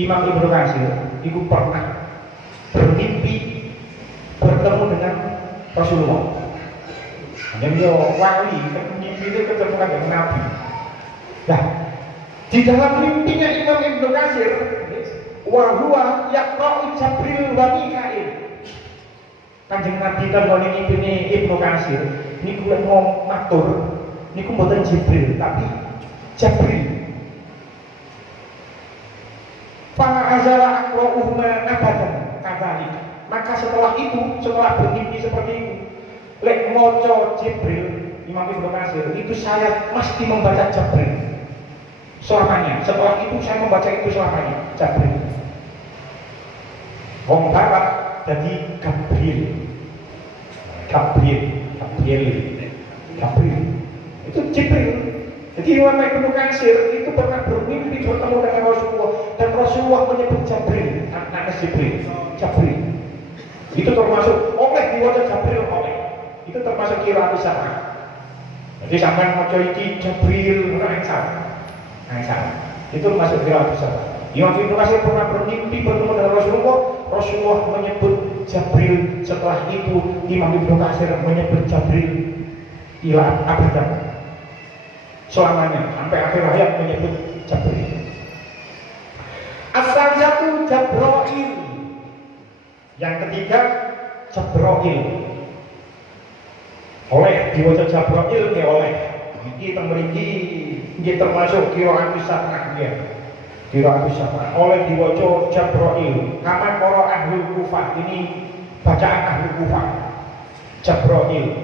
Imam Ibnu Katsir itu pernah bermimpi bertemu dengan Rasulullah. Dan dia wali, mimpi itu ketemu dengan Nabi. Nah, di dalam mimpinya Imam Ibnu Katsir, wa huwa yaqra'u Jibril wa Mikail. Kanjeng Nabi kan wali ibune Ibnu Katsir, niku lek mau matur, niku mboten Jibril, tapi Jibril. itu, setelah bermimpi seperti itu, lek moco Jibril, Imam Ibnu Katsir, itu saya mesti membaca Jibril selamanya. Setelah itu saya membaca itu selamanya, Jibril. Wong Barat jadi Gabriel. Itu Jibril. Jadi Imam Ibnu Katsir itu pernah bermimpi bertemu dengan Rasulullah dan Rasulullah menyebut Jibril, anak Jibril. Itu termasuk oleh diwaca Jibril oleh. Itu termasuk kira sama. Jadi sampai maca iki Jibril ora salah. Itu termasuk kira sama. Imam Ibnu Katsir pernah bermimpi bertemu dengan Rasulullah menyebut Jibril. Setelah itu Imam Ibnu Katsir menyebut Jibril ila abadan. Selamanya sampai akhir hayat menyebut Jibril. As-sajatu Jabrail. Yang ketiga Jabrail. Oleh diwaca Jabrail ke oleh. Iki teng mriki nggih termasuk qiraat Sa'ad ya. Qiraat Sa'ad. Oleh diwaca Jabrail. Kamar para ahli Kufah, ini bacaan ahli Kufah. Jabrail.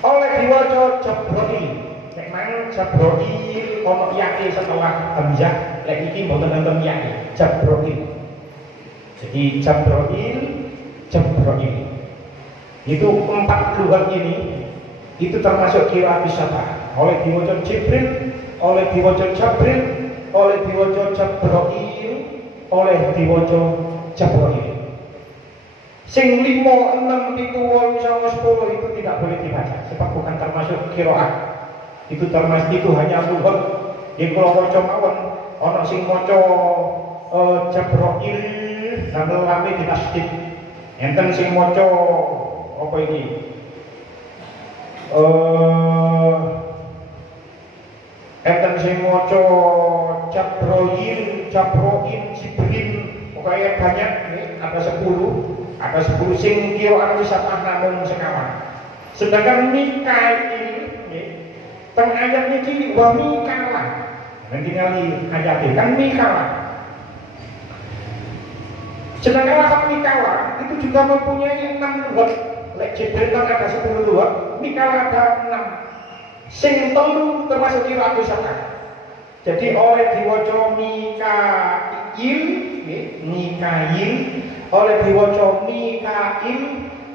Oleh diwaca Jabrail. Nek mang Jabrail ono yake setelah hamzah, lek iki mboten wonten yake. Jabrail. Jadi Jabrail. Itu 4 lughat ini itu termasuk qiraat Sa'ad. Oleh diwaca Jibril, oleh diwaca Jabril, oleh diwaca Jabrail, oleh diwaca Jabrail. Sing 5, 6, 7, 8, 10 itu tidak boleh dibaca sebab bukan termasuk qiraat. Itu termasuk, itu hanya lughat. Yang kalau maca mawon ana sing maca Jabrail sambil lame ditasdid. Enten sing maca apa iki? Enten sing maca Jabrail, Jibril, pokoknya banyak, ada 10 sing qiraat Sa'ad namun sekawan. Sedangkan Mikail teng ayat niki wa Mikala. Nanti ngali ayat kan Mikala. Sedangkan lafaz Mikala itu juga mempunyai 6 lughat. Lek Jibril kan ada 10 lughat, Mikala ada 6. Sing 3 termasuk qiraat Sa'ad. Jadi oleh diwaca Mikail, oleh diwaca Mikail,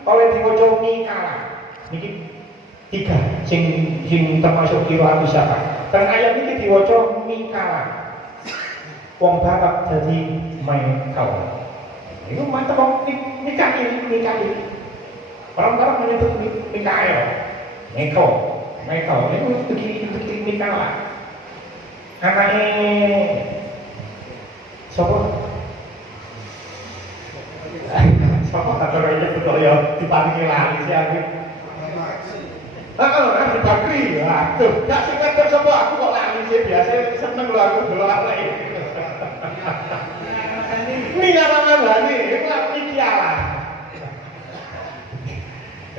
oleh diwaca Mikala. Niki 3 sing termasuk qiraat Sa'ad. Dan ayat ini diwaca Mikala. Wong Barat jadi Mikail. Itu mantap kok Mikail. Orang-orang menyebut Mikail. Mikail itu begini Mikala. Anaknya siapa? Atau kayaknya betul ya dipanggil lagi sih aku. Ahli Bakri. Aduh, gak sih kadang siapa aku kok lagi sih, biasa seneng lho aku dulu lagi. Ini namanya lagi, itu iki Allah.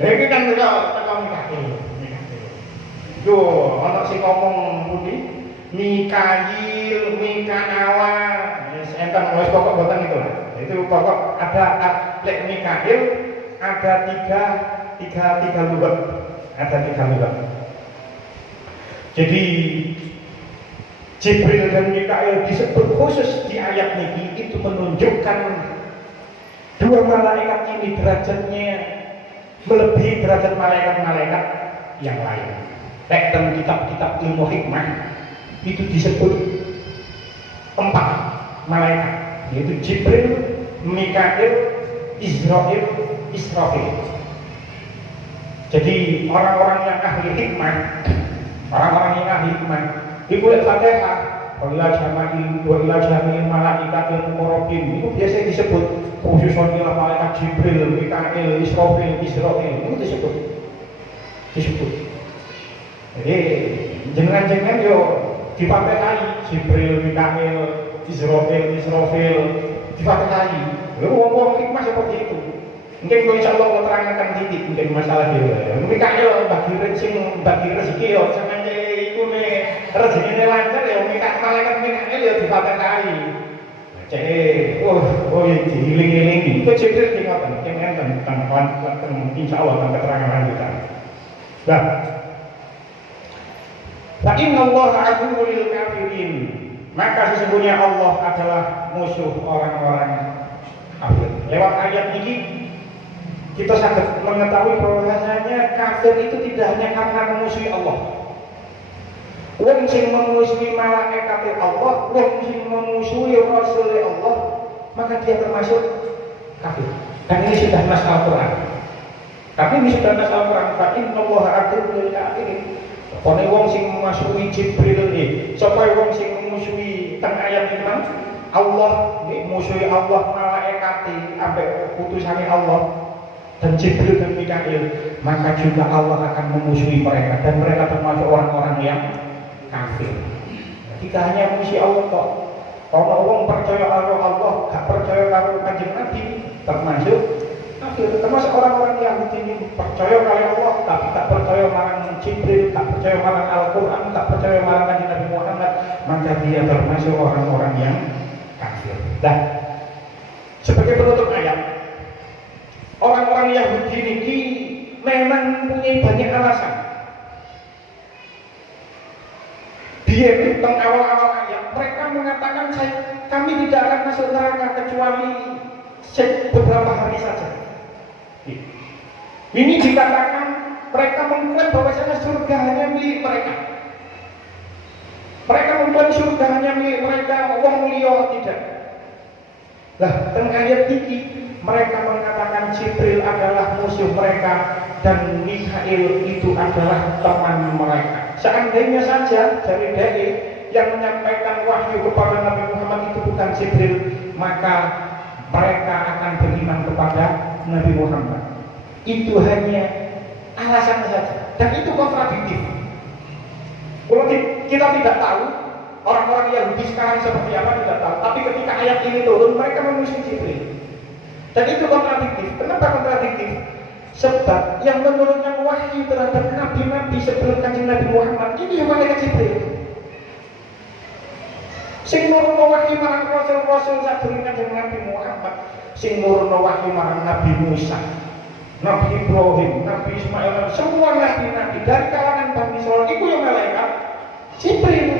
Ini kan juga tekan Mikail. Yo, ana sing ngomong putih Mikail, Mikala, enten wis pokok boten itu lah. Itu pokok ada lek Mikail ada tiga lughat. Ada 3 lughat. Jadi Jibril dan Mikail disebut khusus di ayat ini, itu menunjukkan 2 malaikat ini derajatnya melebihi derajat malaikat-malaikat yang lain. Lek dalam kitab-kitab ilmu hikmah itu disebut 4 malaikat, yaitu Jibril, Mikail, Israfil. Jadi orang-orang yang ahli hikmah, itu lihat Fatihah, wa ila jamil malaikatil muqarrabin, itu biasanya disebut khususon ila malaikat Jibril, Mikail, Israfil, itu disebut. Jadi jenengan-jenengan yo difatihai Jibril, Mikail, Israfil difatihai. Lalu ngomong hikmah seperti itu. Mungkin kalau insya Allah mau terangkan titik mungkin masalah dia. Mikail bagi rezeki yo, sampai itu nih rezeki lancar ya. Malaikat Mikail ya difatihai. diiling-ilingi. Itu Jibril ki ngoten, enten tentang insyaallah tentang keterangan lanjutan. Nah, fa innallaha aduwwul lil kafirin. Maka sesungguhnya Allah adalah musuh orang-orang kafir. Lewat ayat ini kita sangat mengetahui bahwasanya kafir itu tidak hanya karena memusuhi Allah. Wong sing memusuhi malaikat Allah, wong sing memusuhi Rasul Allah, maka dia termasuk kafir. Dan ini sudah nas Al-Quran. Tapi ini sudah nas Al-Quran. Fa innallaha aduwwul kafirin. Pokoknya wong sing memusuhi Jibril ini, supaya wong sing memusuhi teng ayat ini Allah, musuhi Allah malaikat ambek utusannya Allah dan Jibril dan Mikail, maka juga Allah akan memusuhi mereka dan mereka termasuk orang-orang yang kafir. Tidak hanya musuh Allah kok. Kalau orang percaya karo Allah, gak percaya karo Kanjeng Nabi, termasuk kafir. Termasuk orang-orang Yahudi ini percaya karo Allah, tapi tak percaya marang Jibril, tak percaya marang Al-Quran, tak percaya marang Kanjeng Nabi Muhammad, maka dia termasuk orang-orang yang kafir. Dan sebagai penutup ayat, orang-orang Yahudi ini memang punya banyak alasan. Dia tentang awal-awal ayat, mereka mengatakan kami tidak akan masuk neraka kecuali beberapa hari saja. Ini dikatakan mereka mengklaim bahwasanya surga hanya milik mereka. Mereka mengklaim surga hanya milik mereka, wong liya tidak. Lah, teng ayat ini mereka mengatakan Jibril adalah musuh mereka dan Mikail itu adalah teman mereka. Seandainya saja dari Dai yang menyampaikan wahyu kepada Nabi Muhammad itu bukan Jibril, maka mereka akan beriman kepada Nabi Muhammad. Itu hanya alasan saja, dan itu kontradiktif. Kalau kita tidak tahu, orang-orang Yahudi sekarang seperti apa tidak tahu. Tapi ketika ayat ini turun, mereka memusuhi Jibril. Dan itu kontradiktif. Kenapa kontradiktif? Sebab yang menurunkan wahyu terhadap nabi-nabi sebelum Kanjeng Nabi Muhammad ini malaikat Jibril. Sing nurunno wahyu marang rasul-rasul sadurunge Kanjeng Nabi Muhammad, sing nurunno wahyu marang Nabi Musa, Nabi Ibrahim, Nabi Ismail, semua nabi-nabi dari kalangan Bani Israil itu yang malaikat Jibril.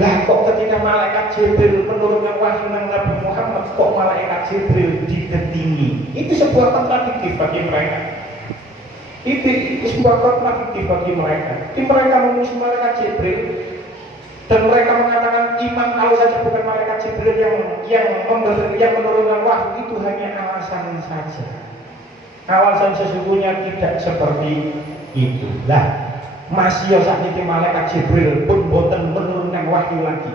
Lah kok ketika malaikat Jibril menurunkan wahyu nang Nabi Muhammad, kok malaikat Jibril digetingi? Itu sebuah kontradiktif bagi mereka. Itu sebuah kontradiktif bagi mereka. Jadi mereka memusuhi malaikat Jibril dan mereka mengatakan iman kalau saja bukan malaikat Jibril yang menurunkan wahyu itu hanya alasan saja. Alasan sesungguhnya tidak seperti itu. Lah, masih saat ini malaikat Jibril pun boten menurunkan wahyu lagi.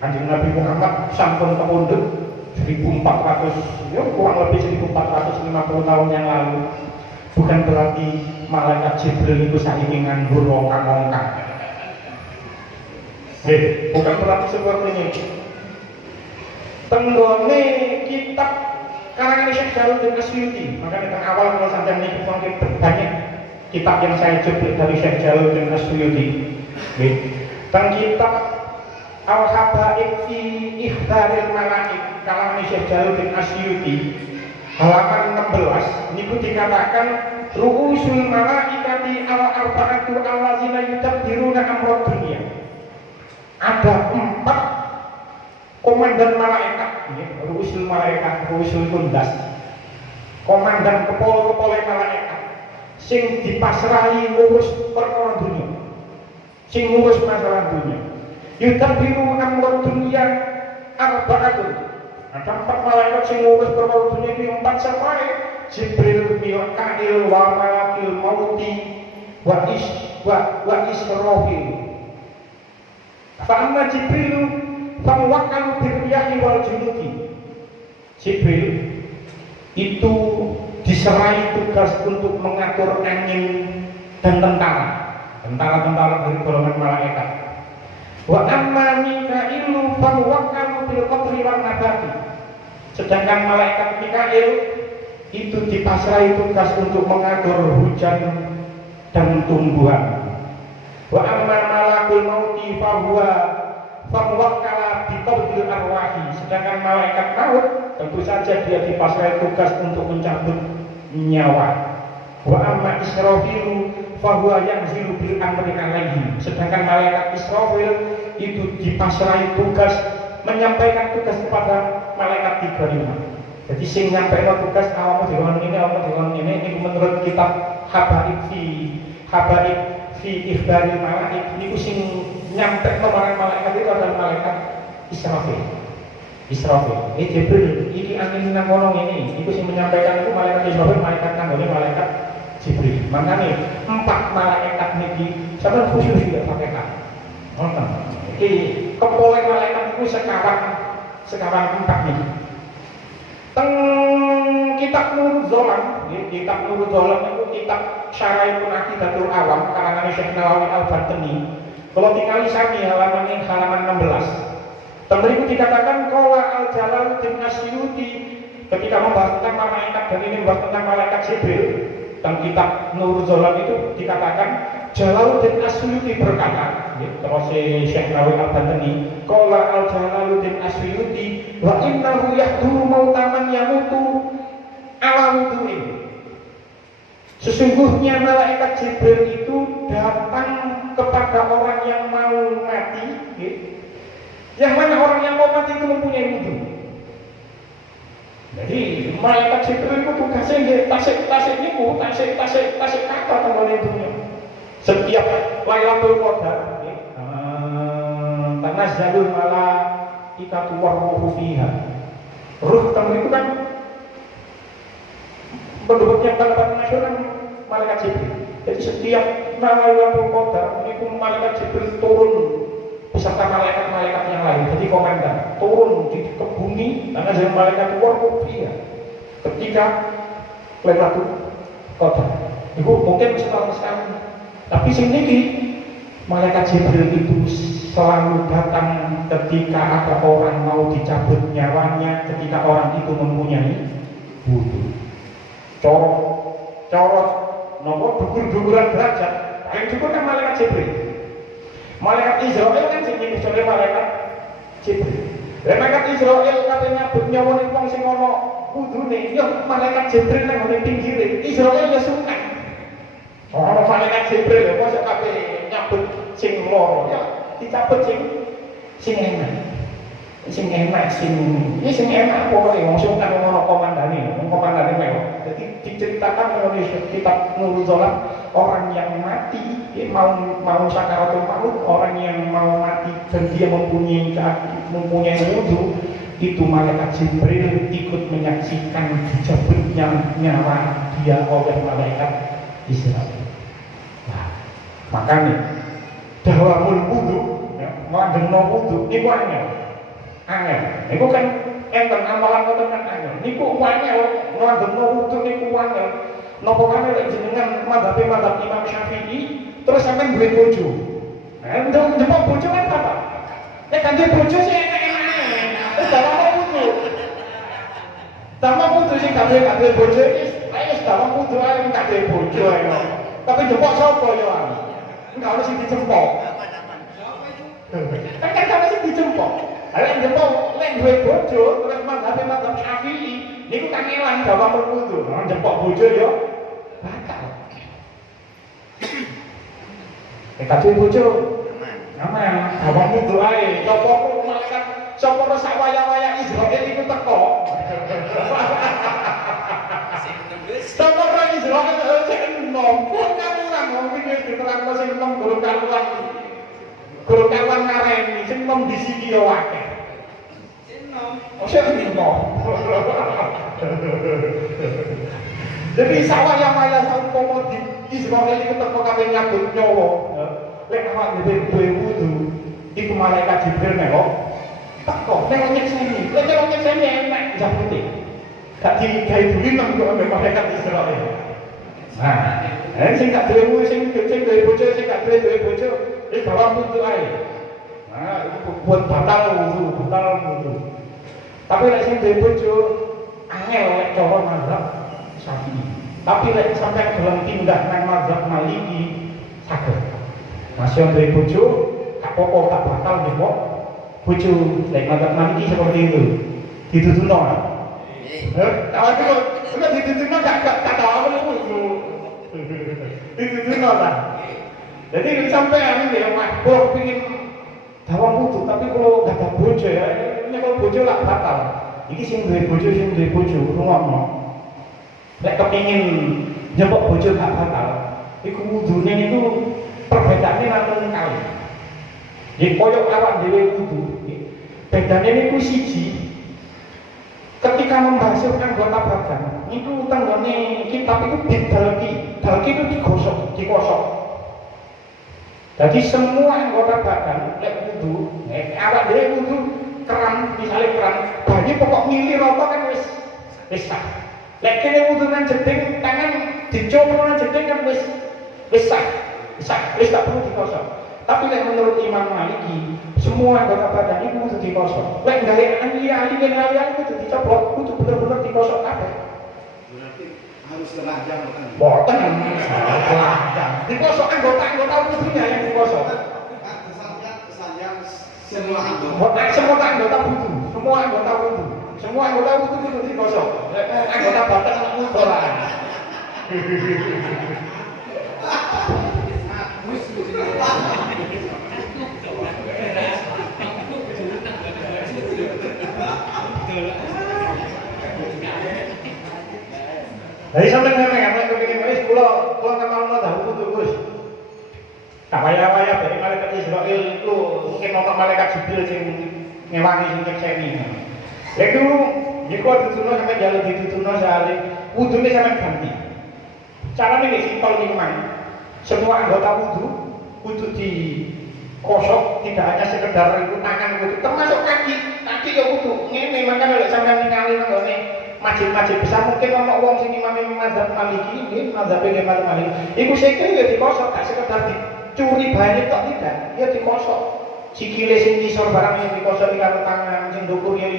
Kanjeng Nabi Muhammad sampun kepundhut 1400, ya kurang lebih 1450 tahun yang lalu. Bukan berarti malaikat Jibril itu saiki nganggur rongkang-rongkang. Bukan berarti seperti ini. Tenggone kitab karangan Syekh Jalaluddin Asyuti, makanya di awal kalau sampai ini banyak kitab yang saya cuplik dari Syekh Jalaluddin Asyuti. Dan kitab Al-Habaib fi Ikhtaril Malaik karangan Syekh Jalaluddin Asyuti halaman 16 niku dikatakan ru'usul malaikati al-arba'atu allazina yudabiruna amrad dunia. Ada 4 komandan malaikat, ru'usul malaikat, ru'usul kundas, komandan kepala-kepala malaikat sing dipasrahi ngurus perkara dunia, sing ngurus masalah dunia. Yudabiru amrad dunia arba'atun. Ada 4 malaikat yang ngurus perkara dunia ini 4 siapa? Jibril, Mikail, wa malakil mauti, wa Israfil. Fa'amma Jibril fa'wakkalu birriyahi wal junudi. Jibril itu diserai tugas untuk mengatur angin dan tentara dari golongan malaikat. Wa amma Mikailu fa'wakkalu bil qadri wan nabati. Sedangkan malaikat Mikail itu dipasrai tugas untuk mengatur hujan dan tumbuhan. Wa amma malakul mauti fahuwa famuwakkala bi biqabdil arwahi. Sedangkan malaikat maut tentu saja dia dipasrai tugas untuk mencabut nyawa. Wa amma Israfilu fahuwa yanzilu bil amri alaihi. Sedangkan malaikat Israfil itu dipasrai tugas menyampaikan tugas kepada malaikat 35. Jadi sing nyampaikan tugas awakmu dilon ini menurut kitab Habaib fi ikhbaril malaik niku sing nyampaikan marang malaikat itu adalah malaikat Israfil. Ini Jibril, ini angin nang kono ini. Iku sing menyampaikan itu malaikat Israfil, malaikat kanggone malaikat Jibril. Makanya 4 malaikat niki sampeyan khusus tidak pakai kan. Ngoten. Iki kepoleh malaikat itu sekawan 4 niki. Teng kitab Nurul Zolam, kitab Nurul Zolam itu kitab Syarahul Aqidatul Awam karangan Syekh Nawawi Al-Batini. Kalau tinggali sami halaman 16. Tentu dikatakan qala Al-Jalaluddin Asyuti ketika membahas tentang malaikat dan ini membahas tentang malaikat Jibril. Dalam kitab Nurul Zolam itu dikatakan Jalaluddin Asyuti berkata, terus Syekh Nawawi Al-Batini, qala Al-Jalaluddin Asyuti wa innahu yahduru mautaman yamutu ala wudu'in. Sesungguhnya malaikat Jibril itu datang kepada orang yang mau mati, yang mana orang yang mau mati itu mempunyai wudu. Jadi malaikat Jibril itu tugasnya tasik niku, tasik kata tanggane dunya. Setiap Lailatul Qadar, tanazzalul malaikatu war-ruhu fiha. Ruh kamu itu kan penduduknya Badan Nasional malaikat Jibril. Jadi setiap Lailatul Qadar niku malaikat Jibril turun beserta malaikat-malaikat yang lain. Jadi komandan turun ke bumi karena jadi malaikat warfia ketika Lailatul Qadar. Itu mungkin setahun sekali. Tapi sini malaikat Jibril itu selalu datang ketika ada orang mau dicabut nyawanya, ketika orang itu mempunyai wudu. Corot, nopo dukur-dukuran derajat. Paling cukup kan malaikat Jibril. Malaikat Israel kan sing misalnya malaikat Jibril. Malaikat Israel katanya nyabut nyawone wong sing ana wudune, ya malaikat Jibril nang ngene pinggire. Israel ya sungkan. Ora malaikat Jibril ya kok kabeh nyabut sing loro ya dicabut sing enak. Sing enak pokoknya wong sungkan ngono komandane mewah. Jadi diceritakan oleh kitab Nurul Zolam orang yang mati mau sakaratul maut, orang yang mau mati dan dia mempunyai wudu, itu malaikat Jibril ikut menyaksikan dicabutnya nyawa dia oleh malaikat Israel. Nah, makanya dawamul wudu, ngandengno wudu niku angel. Niku kan enten amalan ngoten kan angel. Niku angel ngandengno wudu niku angel. Napa kene lek jenengan madhab Imam Syafi'i terus sampean duwe bojo. Nah, ndemok bojo kan apa? Nek kanthi bojo sing enak-enak. Wis dalam wudu. Dalam wudu sing kabeh bojo iki wis dalam wudu ae kabeh bojo ae. Tapi ndemok sapa ya? Enggak ono sing dicempok. Kan kan sing dicempok. Lek ndemok lek duwe bojo terus madhab Syafi'i niku kan elang dalam wudu. Nek ndemok bojo ya batal. Kadhe bojo aman, awakmu doae, sapa malaikat, sapa sak waya-waya Israil iku teko. Sapa ora Israil sing enom, kok kamuran wong iki diterangno sing enom guru karuan ngareni, sing enom di siki yo akeh. Enom. Sing enom. Jadi sawaya-waya saumpama di Israel itu teko kabeh nyabut nyawa. Lek awak duwe wudu, iku malaikat Jibril melok teko nek nyekseni. Lek nyekseni enak jabuti. Gak digawe bulinan kok ambek malaikat Israel. Nah, sing gak duwe wudu, sing duwe bojo, sing gak duwe bojo, iki bawa wudu ae. Nah, buat batal wudu. Tapi lek sing duwe bojo angel lek cara mazhab Syafi'i. Tapi lek sampai dalam tindak nang mazhab Maliki saged. Masih duwe bojo, gak apa-apa tak batal nggih kok. bojo lek ngotot niki seperti itu. Ditutuno. Tahu itu udah ditutuno gak tahu apa itu. Ditutuno lah. Jadi sampean ya mabuk pengin dawang wudu tapi kalau gak ada bojo ya, ini kalau bojo lah batal. Iki sing duwe bojo rungokno. Lek kepengin njebok bojo gak batal, iku wudune niku perbedaannya namung kali. Jadi koyok awak dhewe wudu, bedane niku siji. Ketika membasuh anggota badan, niku tenggone kitab iku dalki itu dikosok. Jadi semua anggota badan lek wudu, awak dhewe wudu keran, misalnya keran, banyu pokok mili rata kan wis sah. Lek kene wudu nang jeding tangan dicoba nang jeding kan wis sah, wis tak perlu dikosok. Tapi lek menurut Imam Maliki, semua anggota badan itu kudu dikosok. Lek gawe ali kudu dicoplok, kudu bener-bener dikosok kabeh. Berarti harus setengah jam kan? Boten setengah jam. Dikosok anggota wudunya yang dikosok. Kesannya semua anggota. Boten semua anggota wudu, semua anggota wudu kudu dikosok. Anggota badan anak wudu lah. Jadi sampai nggak kepingin wis pulau kenal tahu kudu Gus. Tak payah dari malaikat Israel itu mungkin nonton malaikat Jibril sing ngewangi sing nyekseni. Lha iku jika ditutuno sampai jalur ditutuno sehari wudune sampai ganti. Carane iki simpel iki mang. Semua anggota wudu kudu dikosok, tidak hanya sekedar itu tangan kudu, termasuk kaki ya kudu. Ngene makane lek sampeyan ningali nggone masjid-masjid besar mungkin ana wong sing imam mazhab Maliki, nggih mazhab Imam Maliki. Iku sikil ya dikosok, gak sekedar dicuri bahannya tok tidak, ya dikosok. Sikile sing ngisor barang yang dikosok karo tangan, sing ndukur ya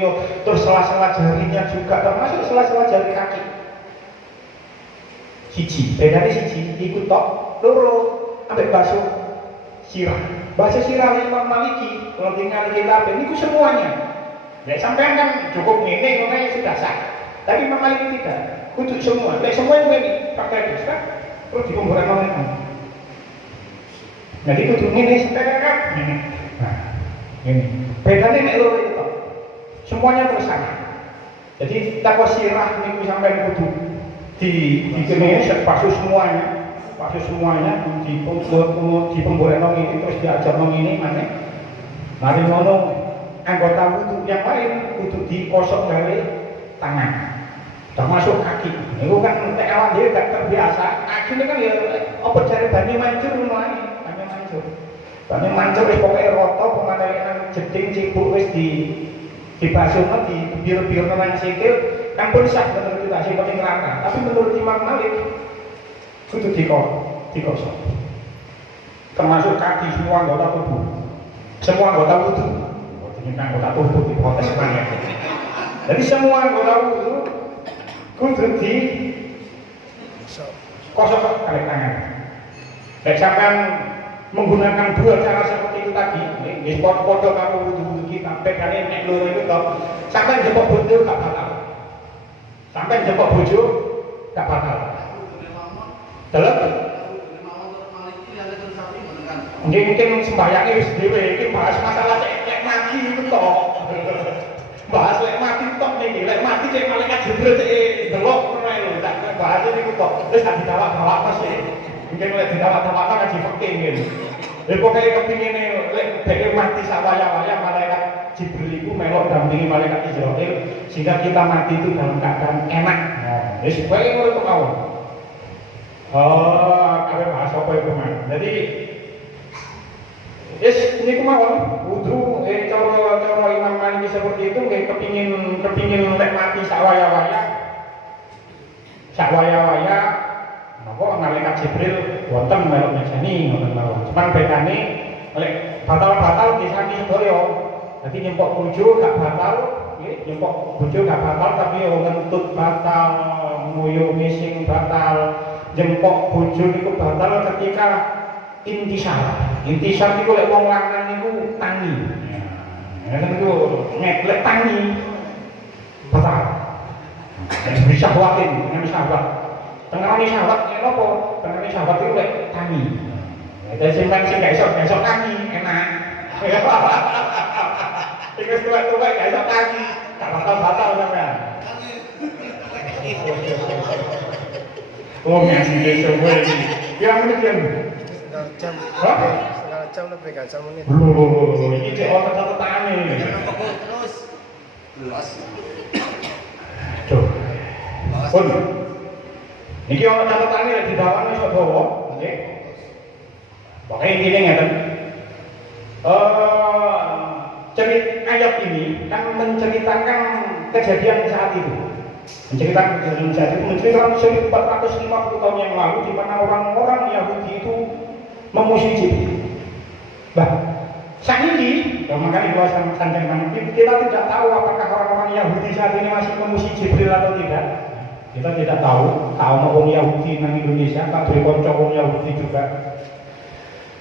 terus sela-sela jarinya juga termasuk sela-sela jari kaki. Siji, bedane siji iku tok, loro ambek basuh sirah. Basuh sirah Imam Maliki, kalau tinggal kita niku semuanya. Nek sampean kan cukup ngene ngono sudah sah. Tapi Imam Maliki tidak, kudu semua. Lek semua yang ini pakai bisa, terus dikumpulkan oleh. Jadi kudu ngene sekarang. Nah, ini. Bedanya nek loro itu toh. Semuanya bersama. Jadi takwa sirah niku sampai kudu dikene basuh semuanya. Basuh semuanya di pembuatan ini terus diajar ini mana? Mari ngono anggota wudu yang lain kudu dikosok dari tangan. Termasuk kaki. Itu kan nek awak dhewe gak terbiasa. Akhirnya kan ya apa jare banyu mancur ngono ae, banyu mancur. Banyu mancur wis pokoke rata pemanakan jeding cibuk wis dibasuhno di biru-biru nang sikil kan pun sah menurut kita sing penting rata. Tapi menurut Imam Malik kudu dikosok. Termasuk kaki semua anggota tubuh. Semua anggota wudu. Ini anggota tubuh diprotes banyak. Jadi semua anggota wudu kudu di kosok kali tangan. Lek sampean menggunakan dua cara seperti itu tadi, nggih padha karo wudu-wudu kita, bedane nek loro itu to, sampean jebok bojo gak batal. Sampean jebok bojo gak batal. Delok. Mungkin sembahyangnya wis dhewe iki bahas masalah cek mati itu to. Bahas lek mati tok niki, lek mati cek malaikat Jibril cek delok ngono ae lho, tak bahas niku tok. Wis tak didawak-dawak Mas. Mungkin lek didawak-dawak kan ngaji fikih ngene. Lha pokoke kepingine lek dhek mati sawaya-waya malaikat Jibril iku melok dampingi malaikat Israil sehingga kita mati itu dalam keadaan enak. Nah, wis kowe ngono kemawon. Oh, kabeh bahas apa iku, Mas. Jadi ini kemauan wudu, cara Imam Maliki seperti itu, nggak kepingin lek mati sakwaya-waya, nopo malaikat Jibril wonten melok nyajani ngoten mawon. Cuman bedane lek batal-batal disani sedaya. Jadi nyempok bojo gak batal, nggih, nyempok bojo gak batal tapi yo ngentut batal, nguyuh ngising batal, nyempok bojo niku batal ketika intisar. Intisar niku lek wong lanang niku tangi. itu ngeklek tangi, batal. Dan bisa syahwatin dengan syahwat. Tengah syahwat ini apa? Tengah syahwat itu lek tangi. Jadi simpan sih gak iso tangi enak. Iku tua-tua gak iso tangi, gak batal sampean. Oh ngasih dia semua ini. Kira menit kan? Setengah jam lebih gak jam menit. Ini cek orang catatan nih. Terus. Luas. Tuh. Pun. Niki orang catatan ini di bawah nih saudara. Oke. Pokoknya intinya ngeten. Cerita ayat ini kan menceritakan kejadian saat itu. Menceritakan 1450 tahun yang lalu di mana orang-orang Yahudi itu memusuhi Jibril. Nah, saat ini, makanya kalau sanjang kita tidak tahu apakah orang-orang Yahudi saat ini masih memusuhi Jibril atau tidak. Kita tidak tahu. Tahu orang Yahudi di Indonesia, tak beri konco Yahudi juga.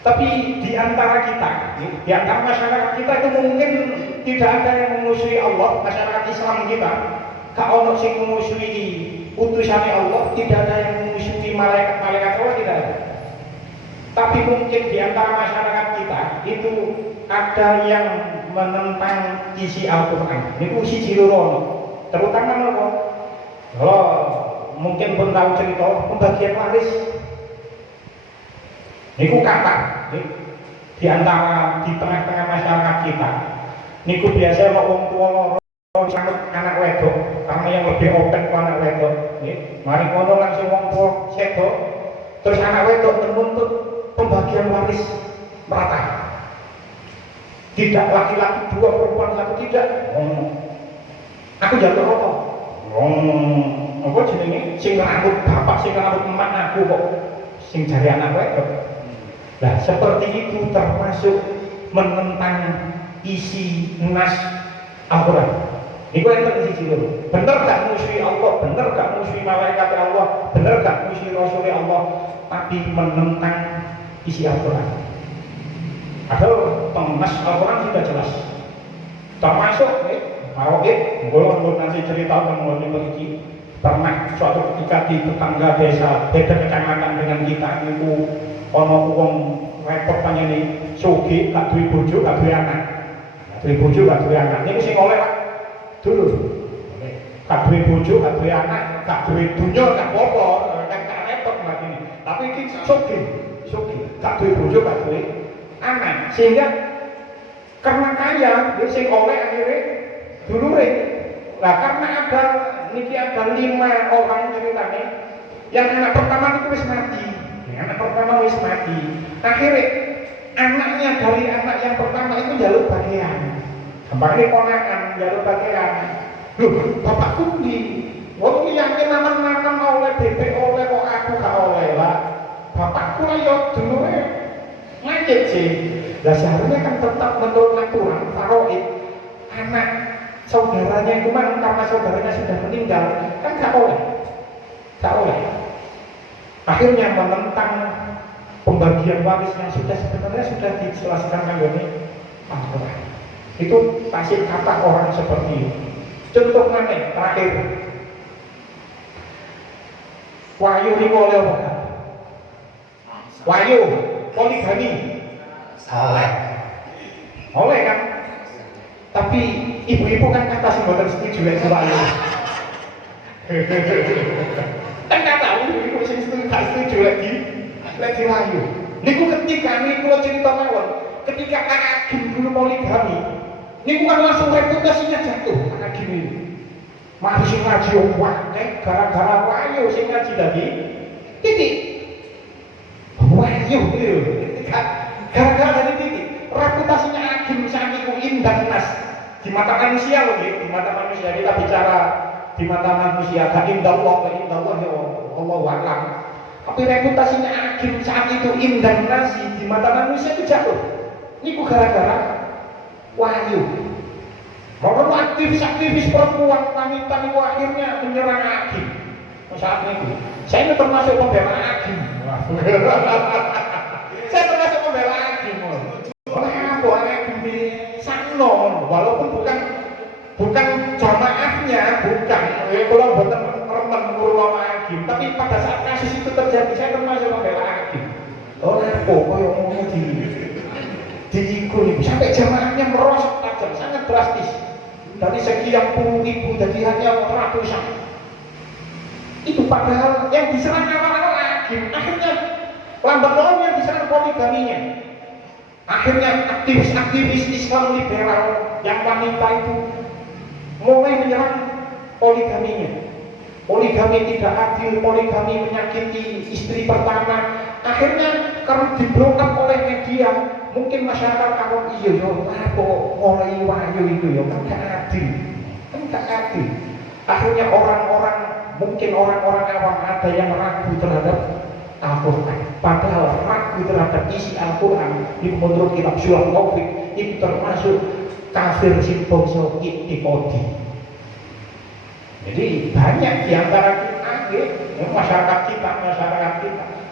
Tapi di antara kita, di antara masyarakat kita itu mungkin tidak ada yang memusuhi Allah, masyarakat Islam kita. Kalau ono sing memusuhi utusannya Allah, tidak ada yang memusuhi malaikat Allah, tidak ada. Tapi mungkin di antara masyarakat kita itu ada yang menentang isi Al-Quran. Ini siji loro, terutama apa? Kalau mungkin pun tahu cerita pembagian waris. Niku kata di antara di tengah-tengah masyarakat kita. Niku biasa wong tua loro sanggup anak wedok, karena yang lebih open ku anak wedok. Mari ngono langsung wong tua sedok, terus anak wedok menuntut pembagian waris merata. Tidak laki-laki dua, perempuan satu, tidak. Aku jalur apa? Apa jenenge? Sing rambut bapak, sing rambut emak aku kok. Sing jari anak wedok. Nah, seperti itu termasuk menentang isi nas Al-Quran. Ini yang terisi dulu. Benar gak musuhi Allah? Benar gak musuhi malaikat Allah? Benar gak musuhi Rasul Allah? Tapi menentang isi Al-Quran. Padahal nas Al-Quran sudah jelas. Termasuk, kalau gue nanti cerita tentang ini. Pernah suatu ketika di tetangga desa, beda kecamatan dengan kita itu ono wong repot tanya nih, soge, gak duwe bojo, gak duwe anak. Gak duwe bojo, gak duwe anak. Ini sing oleh dulu. Gak duwe bojo, gak duwe anak, gak duwe dunya, gak apa-apa, gak repot mbak ini. Tapi ini soge, gak duwe bojo, gak duwe anak. Sehingga karena kaya, dia sing oleh akhirnya dulure. Nah karena ada 5 orang ceritanya, yang anak pertama itu wis mati. Anak pertama wis mati. Akhirnya anaknya dari anak yang pertama itu jalur bagian. Kembali ponakan jalur bagian. Loh, bapakku di wong yakin naman oleh bebek oleh kok aku gak oleh lah. Bapakku lah yo dulu ngajet sih. Lah seharusnya kan tetap menurut aturan faraid anak saudaranya itu kan karena saudaranya sudah meninggal kan gak oleh. Akhirnya menentang pembagian waris yang sebenarnya sudah dijelaskan mengenai Al-Quran. Itu pasti kata orang seperti itu. Contoh nanti terakhir, Wahyu ini oleh apa? Wahyu poligami oleh kan? Tapi ibu-ibu kan kata semboten setuju ya Wahyu. Kan kata ibu sing gak setuju lagi Wahyu. Niku ketika niku kula cerita mawon, ketika Agim dulu poligami, niku kan langsung reputasinya jatuh Agim ini. Mari sing ngaji wae gara-gara Wahyu sing ngaji tadi. Titik. Wahyu itu. Gara-gara dari titik. Reputasinya Agim saat itu indah nas di mata manusia loh, di mata manusia kita bicara di mata manusia gak indah Allah ya Allah alam. Tapi reputasinya Agim saat itu indah nasi di mata manusia itu jatuh. Ini gara-gara Wahyu. Mau aktivis perempuan wanita itu akhirnya menyerang Agim. Saat itu saya ini termasuk pembela Agim. Saya termasuk pembela Agim. Oleh apa Agim ini sangat no, walaupun bukan jamaahnya, bukan kalau buatan remen ngurulama hakim, tapi pada saat kasus itu terjadi saya termasuk membela hakim. Koyo ngomong diikut sampai jamaahnya merosot tajam, sangat drastis. Dari sekian puluh ribu jadi hanya ratusan. Itu padahal yang diserang awal-awal hakim, akhirnya lambat laun yang diserang poligaminya. Akhirnya aktivis-aktivis Islam liberal yang wanita itu mulai menyerang poligaminya. Poligami tidak adil, poligami menyakiti istri pertama. Akhirnya karena diblokap oleh media, mungkin masyarakat awam iya yo apa mulai wahyu itu yo kan gak adil. Akhirnya mungkin orang-orang awam ada yang ragu terhadap Al-Quran, padahal ragu terhadap isi Al-Quran itu menurut kitab Surah Taufik itu termasuk kafir sing bangsa iktikadi. Jadi banyak diantara kita, masyarakat kita,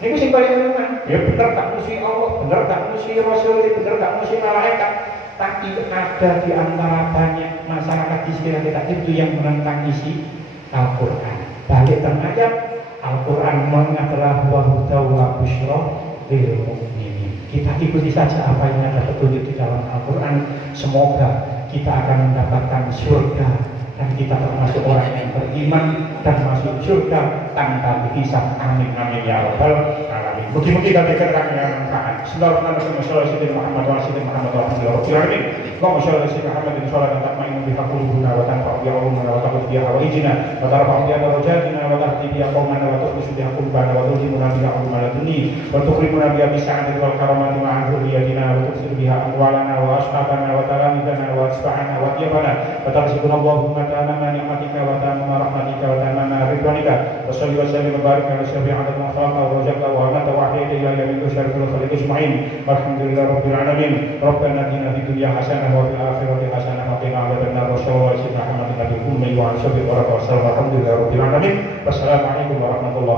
ini sing kaya ngono, ya bener gak musuhi Allah, bener gak musuhi Rasul, bener gak musuhi malaikat, tapi ada di antara banyak masyarakat di sekitar kita itu yang menentang isi Al-Quran. Balik ayat Al-Quran mengatakan wa hudaw wa busyra lil mu'minin. Kita ikuti saja apa yang ada petunjuk di dalam Al-Quran. Semoga kita akan mendapatkan surga dan kita termasuk orang yang beriman dan masuk surga tanpa dihisab. Amin amin ya rabbal alamin. Mugi-mugi kita dikatakan yang manfaat. Bismillahirrahmanirrahim. Sallallahu Muhammad wa sallam Muhammad wa rabbil alamin. Allahumma shalli ala sayyidina Muhammadin shalatan tatma'innu biha qulubuna wa tanfa'u biha ulumuna wa taqulu biha hawaijina wa tarfa'u biha darajatina wa tahdi biha qaumana wa tukhlisu biha qulubana wa tulhimuna biha ulumana dunya wa tukrimuna biha bisa'adati wal karamati ma'a dhurriyyatina wa tuksiru biha amwalana wa ashabana wa talamidana wa asba'ana wa tiyabana wa tarzuquna Allahumma ta'ala ni'matika wa ta'ala rahmatika wa ta'ala ridwanika wa salli wa sallim wa barik ala sayyidina Muhammad wa khalaqa wa razaqaka wa amata wa ahyayta ila yaumil syarifil khaliq ajma'in. Alhamdulillah rabbil alamin. Rabbana atina fid dunya hasanah wa fil akhirati hasanah wa qina adzabannar. Rasulullah sallallahu alaihi wasallam wa alhamdulillah rabbil alamin. Wassalamu alaikum warahmatullahi